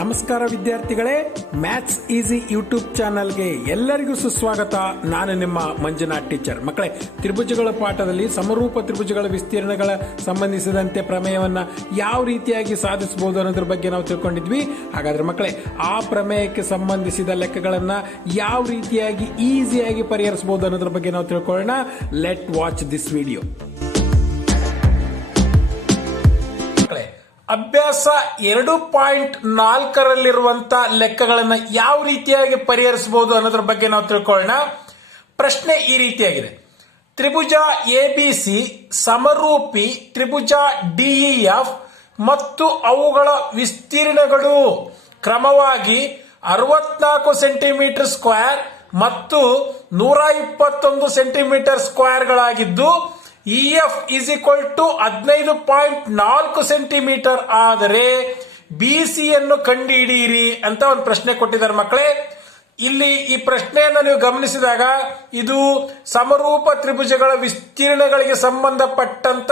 ನಮಸ್ಕಾರ ವಿದ್ಯಾರ್ಥಿಗಳೇ, maths easy YouTube ಚಾನಲ್ಗೆ ಎಲ್ಲರಿಗೂ ಸುಸ್ವಾಗತ. ನಾನು ನಿಮ್ಮ ಮಂಜುನಾಥ್ ಟೀಚರ್. ಮಕ್ಕಳೇ, ತ್ರಿಭುಜಗಳ ಪಾಠದಲ್ಲಿ ಸಮರೂಪ ತ್ರಿಭುಜಗಳ ವಿಸ್ತೀರ್ಣಗಳ ಸಂಬಂಧಿಸಿದಂತೆ ಪ್ರಮೇಯವನ್ನ ಯಾವ ರೀತಿಯಾಗಿ ಸಾಧಿಸಬಹುದು ಅನ್ನೋದ್ರ ಬಗ್ಗೆ ನಾವು ತಿಳ್ಕೊಂಡಿದ್ವಿ. ಹಾಗಾದ್ರೆ ಮಕ್ಕಳೇ, ಆ ಪ್ರಮೇಯಕ್ಕೆ ಸಂಬಂಧಿಸಿದ ಲೆಕ್ಕಗಳನ್ನ ಯಾವ ರೀತಿಯಾಗಿ ಈಸಿಯಾಗಿ ಪರಿಹರಿಸಬಹುದು ಅನ್ನೋದ್ರ ಬಗ್ಗೆ ನಾವು ತಿಳ್ಕೊಳ್ಳೋಣ. Let watch this video. ಅಭ್ಯಾಸ 2.4ರಲ್ಲಿರುವಂತಹ ಲೆಕ್ಕಗಳನ್ನ ಯಾವ ರೀತಿಯಾಗಿ ಪರಿಹರಿಸಬಹುದು ಅನ್ನೋದ್ರ ಬಗ್ಗೆ ನಾವು ತಿಳ್ಕೊಳ್ಳೋಣ. ಪ್ರಶ್ನೆ ಈ ರೀತಿಯಾಗಿದೆ: ತ್ರಿಭುಜ ಎಬಿಸಿ ಸಮರೂಪಿ ತ್ರಿಭುಜ ಡಿಇಎಫ್ ಮತ್ತು ಅವುಗಳ ವಿಸ್ತೀರ್ಣಗಳು ಕ್ರಮವಾಗಿ 64 ಸೆಂಟಿಮೀಟರ್ ಸ್ಕ್ವೇರ್ ಮತ್ತು 121 ಸೆಂಟಿಮೀಟರ್ ಸ್ಕ್ವೇರ್ಗಳಾಗಿದ್ದು EF is equal to 15.4 centimetre ಆದರೆ ಬಿಸಿಯನ್ನು ಕಂಡುಹಿಡಿಯಿರಿ ಅಂತ ಒಂದು ಪ್ರಶ್ನೆ ಕೊಟ್ಟಿದ್ದಾರೆ ಮಕ್ಕಳೇ. ಇಲ್ಲಿ ಈ ಪ್ರಶ್ನೆಯನ್ನು ನೀವು ಗಮನಿಸಿದಾಗ ಇದು ಸಮರೂಪ ತ್ರಿಭುಜಗಳ ವಿಸ್ತೀರ್ಣಗಳಿಗೆ ಸಂಬಂಧಪಟ್ಟಂತ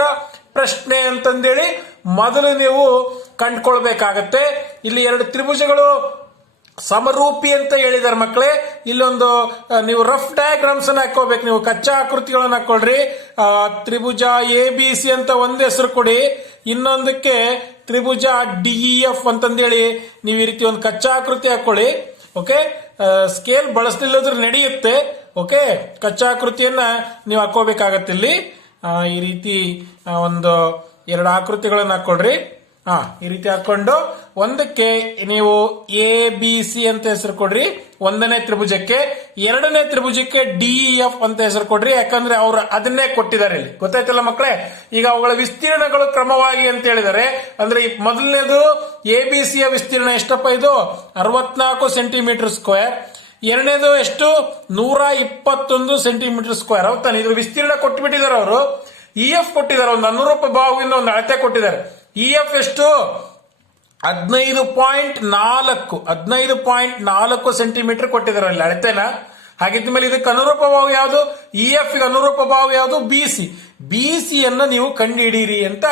ಪ್ರಶ್ನೆ ಅಂತಂದೇಳಿ ಮೊದಲು ನೀವು ಕಂಡುಕೊಳ್ಬೇಕಾಗತ್ತೆ. ಇಲ್ಲಿ ಎರಡು ತ್ರಿಭುಜಗಳು ಸಮರೂಪಿ ಅಂತ ಹೇಳಿದಾರೆ ಮಕ್ಕಳೇ. ಇಲ್ಲೊಂದು ನೀವು ರಫ್ ಡಯಾಗ್ರಾಮ್ಸ್ ಅನ್ನ ಹಾಕೋಬೇಕು. ನೀವು ಕಚ್ಚಾ ಆಕೃತಿಗಳನ್ನ ಹಾಕೊಳ್ರಿ. ತ್ರಿಭುಜ ಎ ಬಿ ಸಿ ಅಂತ ಒಂದು ಹೆಸರು ಕೊಡಿ, ಇನ್ನೊಂದಕ್ಕೆ ತ್ರಿಭುಜ ಡಿಇಎಫ್ ಅಂತಂದೇಳಿ ನೀವು ಈ ರೀತಿ ಒಂದು ಕಚ್ಚಾ ಆಕೃತಿ ಹಾಕೊಳ್ಳಿ. ಓಕೆ, ಸ್ಕೇಲ್ ಬಳಸಲಿಲ್ಲದ್ರೆ ನಡೆಯುತ್ತೆ. ಓಕೆ, ಕಚ್ಚಾ ಆಕೃತಿಯನ್ನ ನೀವು ಹಾಕೋಬೇಕಾಗತ್ತೆ. ಇಲ್ಲಿ ಈ ರೀತಿ ಒಂದು ಎರಡು ಆಕೃತಿಗಳನ್ನ ಹಾಕೊಳ್ರಿ. ಈ ರೀತಿ ಹಾಕೊಂಡು ಒಂದಕ್ಕೆ ನೀವು ಎ ಬಿ ಸಿ ಅಂತ ಹೆಸರು ಕೊಡ್ರಿ ಒಂದನೇ ತ್ರಿಭುಜಕ್ಕೆ, ಎರಡನೇ ತ್ರಿಭುಜಕ್ಕೆ ಡಿಇಎಫ್ ಅಂತ ಹೆಸರು ಕೊಡ್ರಿ. ಯಾಕಂದ್ರೆ ಅವರು ಅದನ್ನೇ ಕೊಟ್ಟಿದ್ದಾರೆ ಇಲ್ಲಿ, ಗೊತ್ತಾಯ್ತಲ್ಲ ಮಕ್ಕಳೇ. ಈಗ ಅವುಗಳ ವಿಸ್ತೀರ್ಣಗಳು ಕ್ರಮವಾಗಿ ಅಂತ ಹೇಳಿದ್ದಾರೆ. ಅಂದ್ರೆ ಮೊದಲನೇದು ಎ ಬಿ ಸಿಯ ವಿಸ್ತೀರ್ಣ ಎಷ್ಟಪ್ಪ? ಇದು 64 ಸೆಂಟಿಮೀಟರ್ ಸ್ಕ್ವೇರ್. ಎರಡನೇದು ಎಷ್ಟು? 121 ಸೆಂಟಿಮೀಟರ್ ಸ್ಕ್ವೇರ್. ಹೌದಾನೆ? ಇದ್ರ ವಿಸ್ತೀರ್ಣ ಕೊಟ್ಟುಬಿಟ್ಟಿದ್ದಾರೆ ಅವರು. ಇಎಫ್ ಕೊಟ್ಟಿದ್ದಾರೆ, ಒಂದು ಅನುರೂಪ ಬಾಹುವಿಂದ ಒಂದು ಅಳತೆ ಕೊಟ್ಟಿದ್ದಾರೆ. ಇಎಫ್ ಎಷ್ಟು? 15.4 ಸೆಂಟಿಮೀಟರ್ ಕೊಟ್ಟಿದ್ದಾರೆ ಅಲ್ಲಿ ಅಳತೆನ. ಹಾಗಿದ್ದ ಮೇಲೆ ಇದಕ್ಕೆ ಅನುರೂಪ ಬಾಹು ಯಾವುದು? ಇಎಫ್ ಗೆ ಅನುರೂಪ ಬಾಹು ಯಾವುದು? ಬಿಸಿ. ಬಿಸಿಯನ್ನ ನೀವು ಕಂಡುಹಿಡಿಯಿರಿ ಅಂತ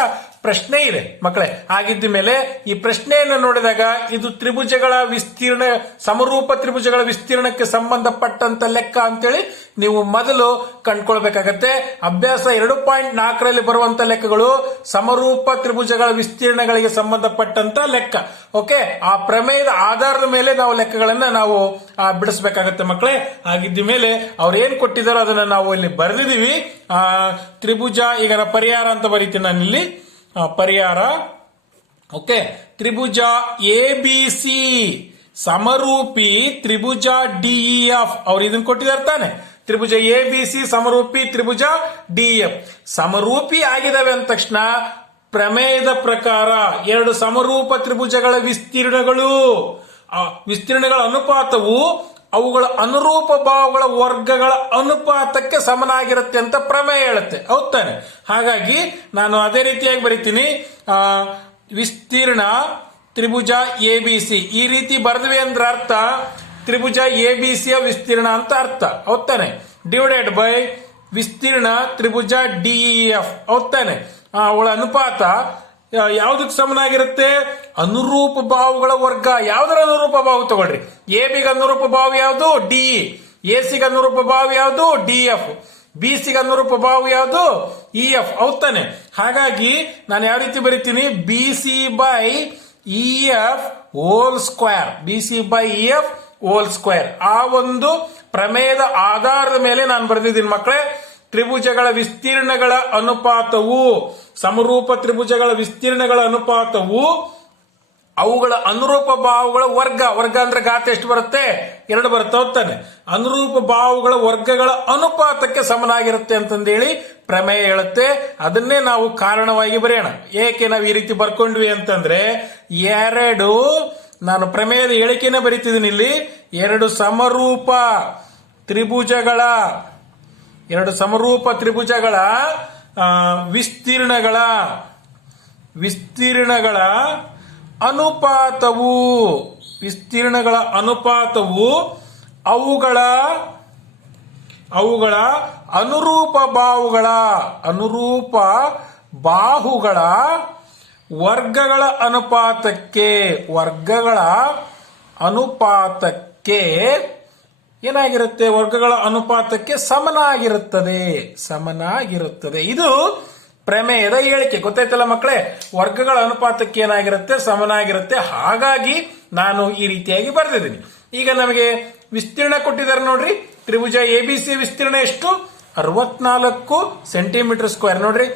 ಪ್ರಶ್ನೆ ಇದೆ ಮಕ್ಕಳೇ. ಹಾಗಿದ್ದ ಮೇಲೆ ಈ ಪ್ರಶ್ನೆಯನ್ನು ನೋಡಿದಾಗ ಇದು ತ್ರಿಭುಜಗಳ ವಿಸ್ತೀರ್ಣ, ಸಮರೂಪ ತ್ರಿಭುಜಗಳ ವಿಸ್ತೀರ್ಣಕ್ಕೆ ಸಂಬಂಧಪಟ್ಟಂತ ಲೆಕ್ಕ ಅಂತೇಳಿ ನೀವು ಮೊದಲು ಕಂಡುಕೊಳ್ಬೇಕಾಗತ್ತೆ. ಅಭ್ಯಾಸ 2.4ರಲ್ಲಿ ಬರುವಂತ ಲೆಕ್ಕಗಳು ಸಮರೂಪ ತ್ರಿಭುಜಗಳ ವಿಸ್ತೀರ್ಣಗಳಿಗೆ ಸಂಬಂಧಪಟ್ಟಂತ ಲೆಕ್ಕ. ಓಕೆ, ಆ ಪ್ರಮೇಯದ ಆಧಾರದ ಮೇಲೆ ನಾವು ಲೆಕ್ಕಗಳನ್ನ ನಾವು ಬಿಡಿಸಬೇಕಾಗತ್ತೆ ಮಕ್ಕಳೇ. ಹಾಗಿದ್ದ ಮೇಲೆ ಅವ್ರು ಏನ್ ಕೊಟ್ಟಿದಾರೋ ಅದನ್ನ ನಾವು ಇಲ್ಲಿ ಬರೆದಿದೀವಿ. ತ್ರಿಭುಜ, ಈಗ ಪರಿಹಾರ ಅಂತ ಬರೀತೀನಿ ನಾನು ಇಲ್ಲಿ. ಪರಿಹಾರ. ಓಕೆ, ತ್ರಿಭುಜ ಎ ಬಿ ಸಿ ಸಮರೂಪಿ ತ್ರಿಭುಜ ಡಿಇಎಫ್ ಅವ್ರು ಇದನ್ನ ಕೊಟ್ಟಿದ್ದಾರೆ ತಾನೆ. ತ್ರಿಭುಜ ಎ ಬಿ ಸಿ ಸಮರೂಪಿ ತ್ರಿಭುಜ ಡಿಇಎಫ್ ಸಮರೂಪಿ ಆಗಿದಾವೆ ಅಂದ ತಕ್ಷಣ ಪ್ರಮೇಯದ ಪ್ರಕಾರ ಎರಡು ಸಮರೂಪ ತ್ರಿಭುಜಗಳ ವಿಸ್ತೀರ್ಣಗಳ ಅನುಪಾತವು ಅವುಗಳ ಅನುರೂಪ ಬಾಹುಗಳ ವರ್ಗಗಳ ಅನುಪಾತಕ್ಕೆ ಸಮನಾಗಿರುತ್ತೆ ಅಂತ ಪ್ರಮೇಯ ಹೇಳುತ್ತೆ. ಹೌದಾನೆ? ಹಾಗಾಗಿ ನಾನು ಅದೇ ರೀತಿಯಾಗಿ ಬರೀತೀನಿ. ವಿಸ್ತೀರ್ಣ ತ್ರಿಭುಜ ಎ ಬಿ ಸಿ ಈ ರೀತಿ ಬರೆದ್ವಿ ಅಂದ್ರೆ ಅರ್ಥ ತ್ರಿಭುಜ ಎ ಬಿ ಸಿಯ ವಿಸ್ತೀರ್ಣ ಅಂತ ಅರ್ಥ. ಹೌದಾನೆ? ಡಿವೈಡೆಡ್ ಬೈ ವಿಸ್ತೀರ್ಣ ತ್ರಿಭುಜ ಡಿಇಎಫ್. ಹೌದಾನೆ? ಅವಳ ಅನುಪಾತ ಯಾವುದಕ್ಕೆ ಸಮನಾಗಿರುತ್ತೆ? ಅನುರೂಪ ಬಾಹುಗಳ ವರ್ಗ. ಯಾವ್ದರ ಅನುರೂಪ ಬಾಹು ತಗೊಳ್ರಿ. ಎ ಬಿಗೆ ಅನುರೂಪ ಬಾಹು ಯಾವುದು? ಡಿಇ. ಎ ಸಿಗೆ ಅನುರೂಪ ಬಾಹು ಯಾವುದು? ಡಿಎಫ್. ಬಿ ಸಿಗೆ ಅನುರೂಪ ಬಾಹು ಯಾವುದು? ಇಎಫ್. ಹೌದಾನೆ? ಹಾಗಾಗಿ ನಾನು ಯಾವ ರೀತಿ ಬರೀತೀನಿ? B C by EF whole square. B C by EF whole square. ಆ ಒಂದು ಪ್ರಮೇಯದ ಆಧಾರದ ಮೇಲೆ ನಾನು ಬರೆದಿದ್ದೀನಿ ಮಕ್ಕಳೇ. ತ್ರಿಭುಜಗಳ ವಿಸ್ತೀರ್ಣಗಳ ಅನುಪಾತವು, ಸಮರೂಪ ತ್ರಿಭುಜಗಳ ವಿಸ್ತೀರ್ಣಗಳ ಅನುಪಾತವು ಅವುಗಳ ಅನುರೂಪ ಬಾಹುಗಳ ವರ್ಗ ಅಂದ್ರೆ ಘಾತ ಎಷ್ಟು ಬರುತ್ತೆ? 2 ಬರುತ್ತೆ. ಹೋಗ್ತಾನೆ? ಅನುರೂಪ ಬಾಹುಗಳ ವರ್ಗಗಳ ಅನುಪಾತಕ್ಕೆ ಸಮನಾಗಿರುತ್ತೆ ಅಂತಂದೇಳಿ ಪ್ರಮೇಯ ಹೇಳುತ್ತೆ. ಅದನ್ನೇ ನಾವು ಕಾರಣವಾಗಿ ಬರೆಯೋಣ. ಏಕೆ ನಾವು ಈ ರೀತಿ ಬರ್ಕೊಂಡ್ವಿ ಅಂತಂದ್ರೆ, ನಾನು ಪ್ರಮೇಯದ ಹೇಳಿಕೆನ ಬರೀತಿದ್ದೀನಿ ಇಲ್ಲಿ. ಎರಡು ಸಮರೂಪ ತ್ರಿಭುಜಗಳ ವಿಸ್ತೀರ್ಣಗಳ ಅನುಪಾತವು ಅವುಗಳ ಅನುರೂಪ ಬಾಹುಗಳ ವರ್ಗಗಳ ಅನುಪಾತಕ್ಕೆ ಏನಾಗಿರುತ್ತೆ? ವರ್ಗಗಳ ಅನುಪಾತಕ್ಕೆ ಸಮನಾಗಿರುತ್ತದೆ. ಇದು ಪ್ರಮೇಯದ ಹೇಳಿಕೆ. ಗೊತ್ತಾಯ್ತಲ್ಲ ಮಕ್ಕಳೇ? ವರ್ಗಗಳ ಅನುಪಾತಕ್ಕೆ ಏನಾಗಿರುತ್ತೆ? ಸಮನಾಗಿರುತ್ತೆ. ಹಾಗಾಗಿ ನಾನು ಈ ರೀತಿಯಾಗಿ ಬರೆದಿದ್ದೀನಿ. ಈಗ ನಮಗೆ ವಿಸ್ತೀರ್ಣ ಕೊಟ್ಟಿದ್ದಾರೆ ನೋಡ್ರಿ. ತ್ರಿಭುಜ ABC ವಿಸ್ತೀರ್ಣ ಎಷ್ಟು? 64 ಸೆಂಟಿಮೀಟರ್ ಸ್ಕ್ವೇರ್. ನೋಡ್ರಿ,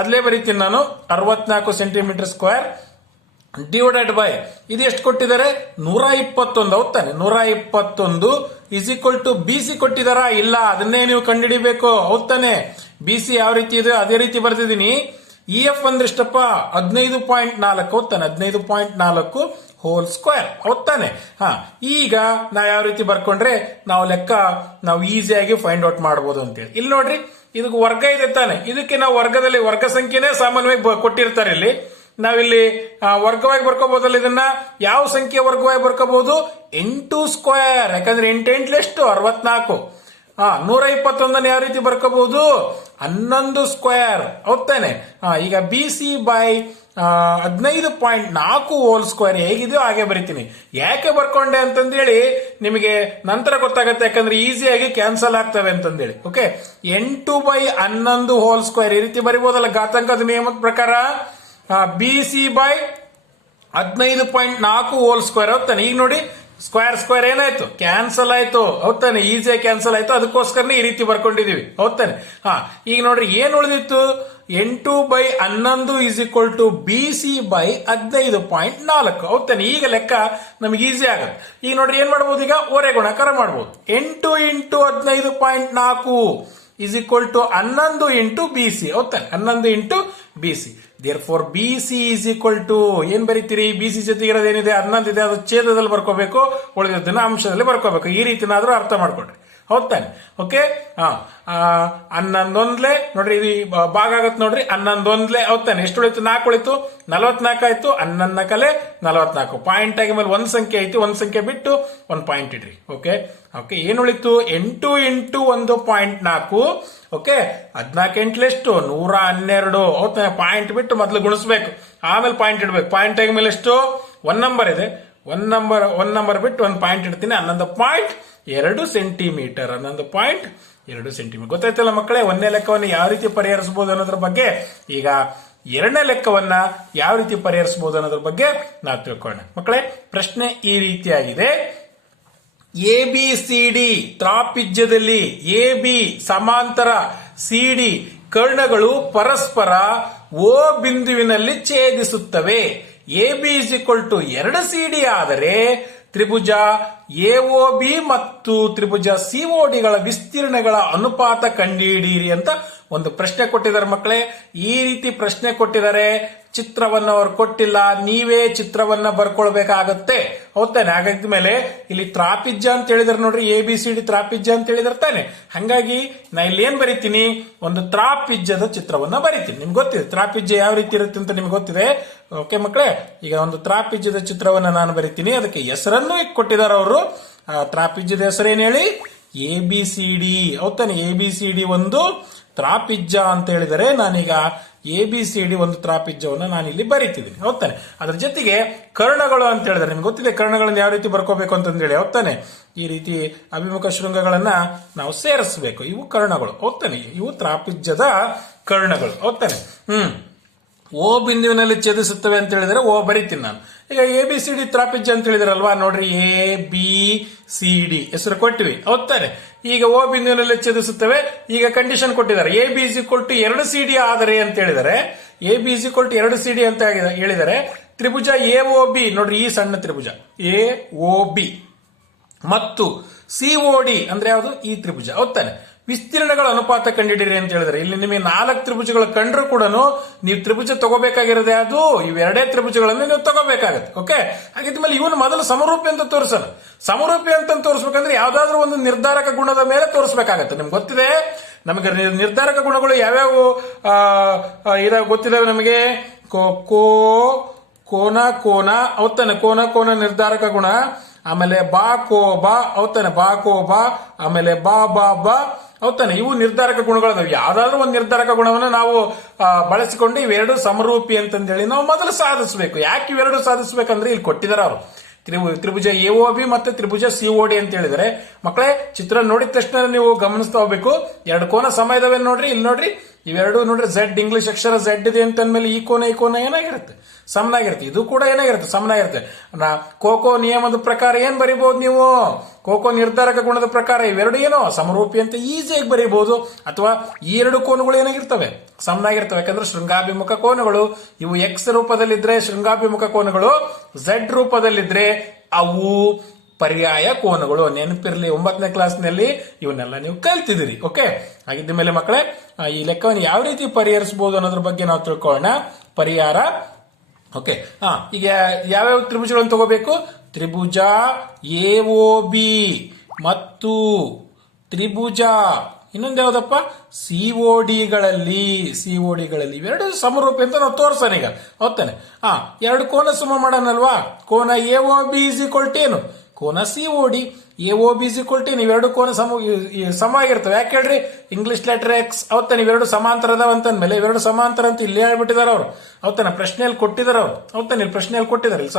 ಅದ್ಲೇ ಬರೀತೀನಿ ನಾನು. 64 ಸೆಂಟಿಮೀಟರ್ ಸ್ಕ್ವೇರ್ ಡಿವೈಡೆಡ್ ಬೈ ಇದು ಎಷ್ಟು ಕೊಟ್ಟಿದ್ದಾರೆ? 121. ಹೌದಾನೆ? 121 ಇಸ್ ಈಕ್ವಲ್ ಟು BC ಕೊಟ್ಟಿದಾರಾ? ಇಲ್ಲ, ಅದನ್ನೇ ನೀವು ಕಂಡುಹಿಡಿಬೇಕು. ಹೌದಾನೆ? BC ಯಾವ ರೀತಿ ಇದೆ ಅದೇ ರೀತಿ ಬರ್ತಿದ್ದೀನಿ. EF ಅಂದ್ರೆಷ್ಟಪ್ಪ? 15.4. ಹೌದಾನೆ? 15.4 ಹೋಲ್ ಸ್ಕ್ವೇರ್. ಹೌದಾನೆ? ಈಗ ನಾವು ಯಾವ ರೀತಿ ಬರ್ಕೊಂಡ್ರೆ ನಾವು ಈಸಿಯಾಗಿ ಫೈಂಡ್ ಔಟ್ ಮಾಡಬಹುದು ಅಂತೇಳಿ. ಇಲ್ಲಿ ನೋಡ್ರಿ, ಇದಕ್ಕೆ ವರ್ಗ ಇದೆ ತಾನೆ. ಇದಕ್ಕೆ ನಾವು ವರ್ಗದಲ್ಲಿ ವರ್ಗ ಸಂಖ್ಯೆನೇ ಸಾಮಾನ್ಯವಾಗಿ ಕೊಟ್ಟಿರ್ತಾರೆ. ಇಲ್ಲಿ ನಾವಿಲ್ಲಿ ವರ್ಗವಾಗಿ ಬರ್ಕೋಬಹುದಲ್ಲ. ಇದನ್ನ ಯಾವ ಸಂಖ್ಯೆ ವರ್ಗವಾಗಿ ಬರ್ಕೋಬಹುದು? 8 ಸ್ಕ್ವೇರ್. ಯಾಕಂದ್ರೆ 8 ಎಷ್ಟು? 64. 121 ಯಾವ ರೀತಿ ಬರ್ಕೋಬಹುದು? 11 ಸ್ಕ್ವೇರ್. ಹೌದಾನೆ? ಈಗ BC ಬೈ 15.4 ಹೋಲ್ ಸ್ಕ್ವೇರ್ ಹೇಗಿದೆಯೋ ಹಾಗೆ ಬರಿತೀನಿ. ಯಾಕೆ ಬರ್ಕೊಂಡೆ ಅಂತಂದೇಳಿ ನಿಮಗೆ ನಂತರ ಗೊತ್ತಾಗುತ್ತೆ. ಯಾಕಂದ್ರೆ ಈಸಿಯಾಗಿ ಕ್ಯಾನ್ಸಲ್ ಆಗ್ತವೆ ಅಂತಂದೇಳಿ. ಓಕೆ, 8/11 ಹೋಲ್ ಸ್ಕ್ವೇರ್ ಈ ರೀತಿ ಬರಿಬಹುದಲ್ಲ ಘಾತಾಂಕದ ನಿಯಮದ ಪ್ರಕಾರ. BC by 15.4 whole square. ಹೌದಾನೆ? ಈಗ ನೋಡಿ, ಸ್ಕ್ವೇರ್ ಏನಾಯ್ತು? ಕ್ಯಾನ್ಸಲ್ ಆಯ್ತು. ಹೌದಾನೆ? ಈಸಿಯಾಗಿ ಕ್ಯಾನ್ಸಲ್ ಆಯ್ತು. ಅದಕ್ಕೋಸ್ಕರನೇ ಈ ರೀತಿ ಬರ್ಕೊಂಡಿದೀವಿ. ಹೌದಾನೆ? ಈಗ ನೋಡ್ರಿ, ಏನ್ ಉಳಿದಿತ್ತು? 8/11 is equal to BC by 15.4. ಹೌದಾನೆ? ಈಗ ಲೆಕ್ಕ ನಮ್ಗೆ ಈಸಿ ಆಗುತ್ತೆ. ಈಗ ನೋಡ್ರಿ, ಏನ್ ಮಾಡಬಹುದು? ಈಗ ಓರೆ ಗುಣಾಕಾರ ಮಾಡಬಹುದು. 8 into 15.4 is equal to 11 into BC. ಹೌದಾನೆ? 11 into BC. therefore BC is equal to ಏನ್ ಬರೀತೀರಿ? BC ಜೊತೆಗೆ ಇರೋದೇನಿದೆ? 11 ಇದೆ. ಅದು ಛೇದದಲ್ಲಿ ಬರ್ಕೋಬೇಕು, ಉಳಿದದನ್ನ ಅಂಶದಲ್ಲಿ ಬರ್ಕೋಬೇಕು. ಈ ರೀತಿನಾದ್ರೂ ಅರ್ಥ ಮಾಡ್ಕೊಡ್ರಿ. ಹೌದಾನೆ? ಓಕೆ, 11 ಒಂದ್ಲೆ ನೋಡ್ರಿ, ಇದು ಭಾಗ ಆಗತ್ತೆ ನೋಡ್ರಿ. 11 ಒಂದ್ಲೆ. ಹೌದಾನೆ? ಎಷ್ಟು ಉಳಿತು? 4 ಉಳಿತು. 44 ಆಯ್ತು. 11 ಕಲೆ 44. ಪಾಯಿಂಟ್ ಆಗಿ ಮೇಲೆ ಒಂದ್ ಸಂಖ್ಯೆ ಐತಿ. ಒಂದ್ ಸಂಖ್ಯೆ ಬಿಟ್ಟು ಒಂದ್ ಪಾಯಿಂಟ್ ಇಡ್ರಿ. ಓಕೆ, ಏನ್ ಉಳಿತು? 8 ಇಂಟು 1.4. ಓಕೆ, 14 ಎಂಟ್ಲೆಷ್ಟು? 112. ಹೌದಾನೆ? ಪಾಯಿಂಟ್ ಬಿಟ್ಟು ಮೊದಲು ಗುಣಿಸ್ಬೇಕು, ಆಮೇಲೆ ಪಾಯಿಂಟ್ ಇಡ್ಬೇಕು. ಪಾಯಿಂಟ್ ಆಗಿ ಮೇಲೆ ಎಷ್ಟು? 1 ನಂಬರ್ ಇದೆ. 1 ನಂಬರ್ ಬಿಟ್ಟು ಒಂದು ಪಾಯಿಂಟ್ ಇಡ್ತೀನಿ. 11.2 ಸೆಂಟಿಮೀಟರ್. 11.2 ಸೆಂಟಿಮೀಟರ್. ಗೊತ್ತಾಯ್ತಲ್ಲ ಮಕ್ಕಳೇ? ಒಂದನೇ ಲೆಕ್ಕವನ್ನು ಯಾವ ರೀತಿ ಪರಿಹರಿಸಬಹುದು ಅನ್ನೋದ್ರ ಬಗ್ಗೆ. ಈಗ ಎರಡನೇ ಲೆಕ್ಕವನ್ನ ಯಾವ ರೀತಿ ಪರಿಹರಿಸಬಹುದು ಅನ್ನೋದ್ರ ಬಗ್ಗೆ ನಾವು ತಿಳ್ಕೊಳ್ಳೋಣ. ಮಕ್ಕಳೇ, ಪ್ರಶ್ನೆ ಈ ರೀತಿಯಾಗಿದೆ. ABCD ತ್ರಾಪಿಜ್ಯದಲ್ಲಿ AB ಸಮಾಂತರ CD ಕರ್ಣಗಳು ಪರಸ್ಪರ O ಬಿಂದುವಿನಲ್ಲಿ ಛೇದಿಸುತ್ತವೆ. AB is equal to 2 CD ಆದರೆ ತ್ರಿಭುಜ AOB ಮತ್ತು ತ್ರಿಭುಜ COD ಗಳ ವಿಸ್ತೀರ್ಣಗಳ ಅನುಪಾತ ಕಂಡುಹಿಡಿಯಿರಿ ಅಂತ ಒಂದು ಪ್ರಶ್ನೆ ಕೊಟ್ಟಿದ್ದಾರೆ ಮಕ್ಕಳೇ. ಈ ರೀತಿ ಪ್ರಶ್ನೆ ಕೊಟ್ಟಿದ್ದಾರೆ. ಚಿತ್ರವನ್ನು ಅವ್ರು ಕೊಟ್ಟಿಲ್ಲ, ನೀವೇ ಚಿತ್ರವನ್ನ ಬರ್ಕೊಳ್ಬೇಕಾಗತ್ತೆ. ಹೌದಾನೆ? ಹಾಗಾದ್ಮೇಲೆ ಇಲ್ಲಿ ತ್ರಾಪಿಜ್ಯ ಅಂತ ಹೇಳಿದಾರೆ ನೋಡ್ರಿ. ABCD ತ್ರಾಪಿಜ್ಯ ಅಂತ ಹೇಳಿದಾರೆ ತಾನೆ. ಹಂಗಾಗಿ ನಾ ಇಲ್ಲಿ ಏನ್ ಬರೀತೀನಿ? ಒಂದು ತ್ರಾಪಿಜ್ಯದ ಚಿತ್ರವನ್ನ ಬರೀತೀನಿ. ನಿಮ್ಗೆ ಗೊತ್ತಿದೆ ತ್ರಾಪಿಜ್ಯ ಯಾವ ರೀತಿ ಇರುತ್ತೆ ಅಂತ ನಿಮ್ಗೆ ಗೊತ್ತಿದೆ. ಓಕೆ ಮಕ್ಕಳೇ, ಈಗ ಒಂದು ತ್ರಾಪಿಜ್ಯದ ಚಿತ್ರವನ್ನ ನಾನು ಬರೀತೀನಿ. ಅದಕ್ಕೆ ಹೆಸರನ್ನು ಕೊಟ್ಟಿದ್ದಾರೆ ಅವರು. ತ್ರಾಪಿಜ್ಯದ ಹೆಸರೇನು ಹೇಳಿ? ABCD. ಹೌದಾನೆ? ABCD ಒಂದು ತ್ರಾಪಿಜ್ಯ ಅಂತ ಹೇಳಿದರೆ ನಾನೀಗ ABCD ಒಂದು ತ್ರಾಪಿಜ್ಯವನ್ನು ನಾನು ಇಲ್ಲಿ ಬರೀತಿದ್ದೀನಿ. ಹೌದಾನೆ? ಅದ್ರ ಜೊತೆಗೆ ಕರ್ಣಗಳು ಅಂತ ಹೇಳಿದ್ರೆ ನಿಮ್ಗೆ ಗೊತ್ತಿದೆ ಕರ್ಣಗಳನ್ನ ಯಾವ ರೀತಿ ಬರ್ಕೋಬೇಕು ಅಂತಂದೇಳಿ. ಹೌದಾನೆ? ಈ ರೀತಿ ಅಭಿಮುಖ ಶೃಂಗಗಳನ್ನ ನಾವು ಸೇರಿಸಬೇಕು. ಇವು ಕರ್ಣಗಳು. ಹೌದಾನೆ? ಇವು ತ್ರಾಪಿಜ್ಯದ ಕರ್ಣಗಳು. ಹೌದಾನೆ? O ಬಿಂದುವಿನಲ್ಲಿ ಛೇದಿಸುತ್ತವೆ ಅಂತ ಹೇಳಿದರೆ O ಬರೀತೀನಿ ನಾನು. ಈಗ ABCD ತ್ರಾಪಿಜ್ಯ ಅಂತ ಹೇಳಿದ್ರಲ್ವಾ? ನೋಡ್ರಿ, ABCD ಹೆಸರು ಕೊಟ್ಟಿವಿ. ಹೌದಾನೆ? ಈಗ O ಬಿಂದುವಿನಲ್ಲಿ ಛೇದಿಸುತ್ತವೆ. ಈಗ ಕಂಡೀಷನ್ ಕೊಟ್ಟಿದ್ದಾರೆ. AB is equal to 2 CD ಆದರೆ ಅಂತ ಹೇಳಿದರೆ, AB is equal to 2 CD ಅಂತ ಹೇಳಿದರೆ ತ್ರಿಭುಜ AOB ನೋಡ್ರಿ, ಈ ಸಣ್ಣ ತ್ರಿಭುಜ AOB ಮತ್ತು COD ಅಂದ್ರೆ ಯಾವುದು? ಈ ತ್ರಿಭುಜ. ಹೌದಾನೆ? ವಿಸ್ತೀರ್ಣಗಳ ಅನುಪಾತ ಕಂಡಿಡಿರಿ ಅಂತ ಹೇಳಿದ್ರೆ ಇಲ್ಲಿ ನಿಮಗೆ 4 ತ್ರಿಭುಜಗಳು ಕಂಡ್ರು ಕೂಡ ನೀವು ತ್ರಿಭುಜ ತಗೋಬೇಕಾಗಿರೋದೇ ಅದು ಇವೆರಡೇ ತ್ರಿಭುಜಗಳನ್ನು ನೀವು ತಗೋಬೇಕಾಗತ್ತೆ. ಓಕೆ, ಹಾಗಿದ್ಮೇಲೆ ಇವನು ಮೊದಲು ಸಮರೂಪಿ ಅಂತ ತೋರಿಸೋಣ. ಸಮರೂಪಿ ಅಂತ ತೋರಿಸ್ಬೇಕಂದ್ರೆ ಯಾವ್ದಾದ್ರು ಒಂದು ನಿರ್ಧಾರಕ ಗುಣದ ಮೇಲೆ ತೋರಿಸಬೇಕಾಗತ್ತೆ. ನಿಮ್ಗೆ ಗೊತ್ತಿದೆ ನಮಗೆ ನಿರ್ಧಾರಕ ಗುಣಗಳು ಯಾವ್ಯಾವ ಇದಾವೆ ಗೊತ್ತಿದಾವೆ ನಮಗೆ. ಕೋನ ಹೌದಾನೆ? ಕೋನ ನಿರ್ಧಾರಕ ಗುಣ. ಆಮೇಲೆ ಬಾ ಕೋ ಬಾ. ಹೌದಾನೆ? ಬಾ ಕೋ ಬಾ. ಆಮೇಲೆ ಬಾ ಬಾ ಬಾ. ಹೌದಾನೆ, ಇವು ನಿರ್ಧಾರಕ ಗುಣಗಳು. ಯಾವ್ದಾದ್ರು ಒಂದು ನಿರ್ಧಾರಕ ಗುಣವನ್ನು ನಾವು ಬಳಸಿಕೊಂಡು ಇವೆರಡು ಸಮರೂಪಿ ಅಂತಂದೇಳಿ ನಾವು ಮೊದಲು ಸಾಧಿಸಬೇಕು. ಯಾಕೆ ಇವೆರಡು ಸಾಧಿಸಬೇಕಂದ್ರೆ ಇಲ್ಲಿ ಕೊಟ್ಟಿದ್ದಾರೆ ಅವರು ತ್ರಿಭುಜ ಎಒಬಿ ಮತ್ತೆ ತ್ರಿಭುಜ ಸಿಒಡಿ ಅಂತ ಹೇಳಿದರೆ ಮಕ್ಕಳೇ, ಚಿತ್ರ ನೋಡಿದ ತಕ್ಷಣ ನೀವು ಗಮನಿಸ್ತಾ ಹೋಗ್ಬೇಕು. ಎರಡು ಕೋನ ಸಮ ಇದಾವೆ ನೋಡ್ರಿ, ಇಲ್ಲಿ ನೋಡ್ರಿ, ಇವೆರಡು ನೋಡ್ರಿ ಝೆಡ್ ಇಂಗ್ಲಿಷ್ ಅಕ್ಷರ ಝೆಡ್ ಇದೆ ಅಂತ ಅಂದ್ಮೇಲೆ ಈ ಕೋನ ಏನಾಗಿರುತ್ತೆ, ಸಮನಾಗಿರುತ್ತೆ. ಇದು ಕೂಡ ಏನಾಗಿರುತ್ತೆ, ಸಮನಾಗಿರುತ್ತೆ. ಕೋಕೋ ನಿಯಮದ ಪ್ರಕಾರ ಏನ್ ಬರೀಬಹುದು ನೀವು, ಕೋಕೋ ನಿರ್ಧಾರಕ ಗುಣದ ಪ್ರಕಾರ ಇವೆರಡು ಏನೋ ಸಮರೂಪಿ ಅಂತ ಈಸಿಯಾಗಿ ಬರೀಬಹುದು. ಅಥವಾ ಈ ಎರಡು ಕೋನಗಳು ಏನಾಗಿರ್ತವೆ, ಸಮನಾಗಿರ್ತವೆ. ಯಾಕಂದ್ರೆ ಶೃಂಗಾಭಿಮುಖ ಕೋನಗಳು ಇವು ಎಕ್ಸ್ ರೂಪದಲ್ಲಿದ್ರೆ, ಶೃಂಗಾಭಿಮುಖ ಕೋನಗಳು ಝೆಡ್ ರೂಪದಲ್ಲಿದ್ರೆ ಅವು ಪರ್ಯಾಯ ಕೋನಗಳು. ನೆನಪಿರಲಿ, 9ನೇ ಕ್ಲಾಸ್ನಲ್ಲಿ ಇವನ್ನೆಲ್ಲ ನೀವು ಕಲ್ತಿದ್ದೀರಿ. ಓಕೆ, ಹಾಗಿದ್ದ ಮೇಲೆ ಮಕ್ಕಳೇ, ಈ ಲೆಕ್ಕವನ್ನು ಯಾವ ರೀತಿ ಪರಿಹರಿಸಬಹುದು ಅನ್ನೋದ್ರ ಬಗ್ಗೆ ನಾವು ತಿಳ್ಕೊಳ್ಳೋಣ. ಪರಿಹಾರ. ಓಕೆ, ಈಗ ಯಾವ್ಯಾವ ತ್ರಿಭುಜಗಳನ್ನು ತಗೋಬೇಕು, ತ್ರಿಭುಜ ಎಒಬಿ ಮತ್ತು ತ್ರಿಭುಜ ಇನ್ನೊಂದು ಯಾವ್ದಪ್ಪ, ಸಿಒಡಿಗಳಲ್ಲಿ ಇವೆರಡು ಸಮರೂಪಿ ಅಂತ ನಾವು ತೋರ್ಸೋಣ ಈಗ. ಹೌದಾನೆ, ಎರಡು ಕೋನ ಸಮ ಮಾಡೋಣಲ್ವಾ. ಕೋನ ಎಒಬಿ ಇಸ್ ಈಕ್ವಲ್ ಟು ಏನು, ಕೋನ ಸಿಒಡಿ. ಎಒಬಿ ಇಸ್ ಈಕ್ವಲ್ ಟು ಇವೆರಡು ಕೋನ ಸಮ ಆಗಿರ್ತವೆ. ಯಾಕೆ ಹೇಳ್ರಿ, ಇಂಗ್ಲಿಷ್ ಲೆಟರ್ ಎಕ್ಸ್. ಹೌದಾನೆ, ಇವೆರಡು ಸಮಾಂತರ ಅದಾವ ಅಂತಂದ್ಮೇಲೆ ಇವೆರಡು ಸಮಾಂತರ ಅಂತ ಇಲ್ಲಿ ಹೇಳ್ಬಿಟ್ಟಿದಾರೆ ಅವರು. ಹೌದಾನೆ, ಪ್ರಶ್ನೆಯಲ್ಲಿ ಕೊಟ್ಟಿದ್ದಾರೆ ಅವರು. ಹೌದಾನೆ, ಇಲ್ಲಿ ಪ್ರಶ್ನೆಯಲ್ಲಿ ಕೊಟ್ಟಿದ್ದಾರೆ, ಇಲ್ಲಿ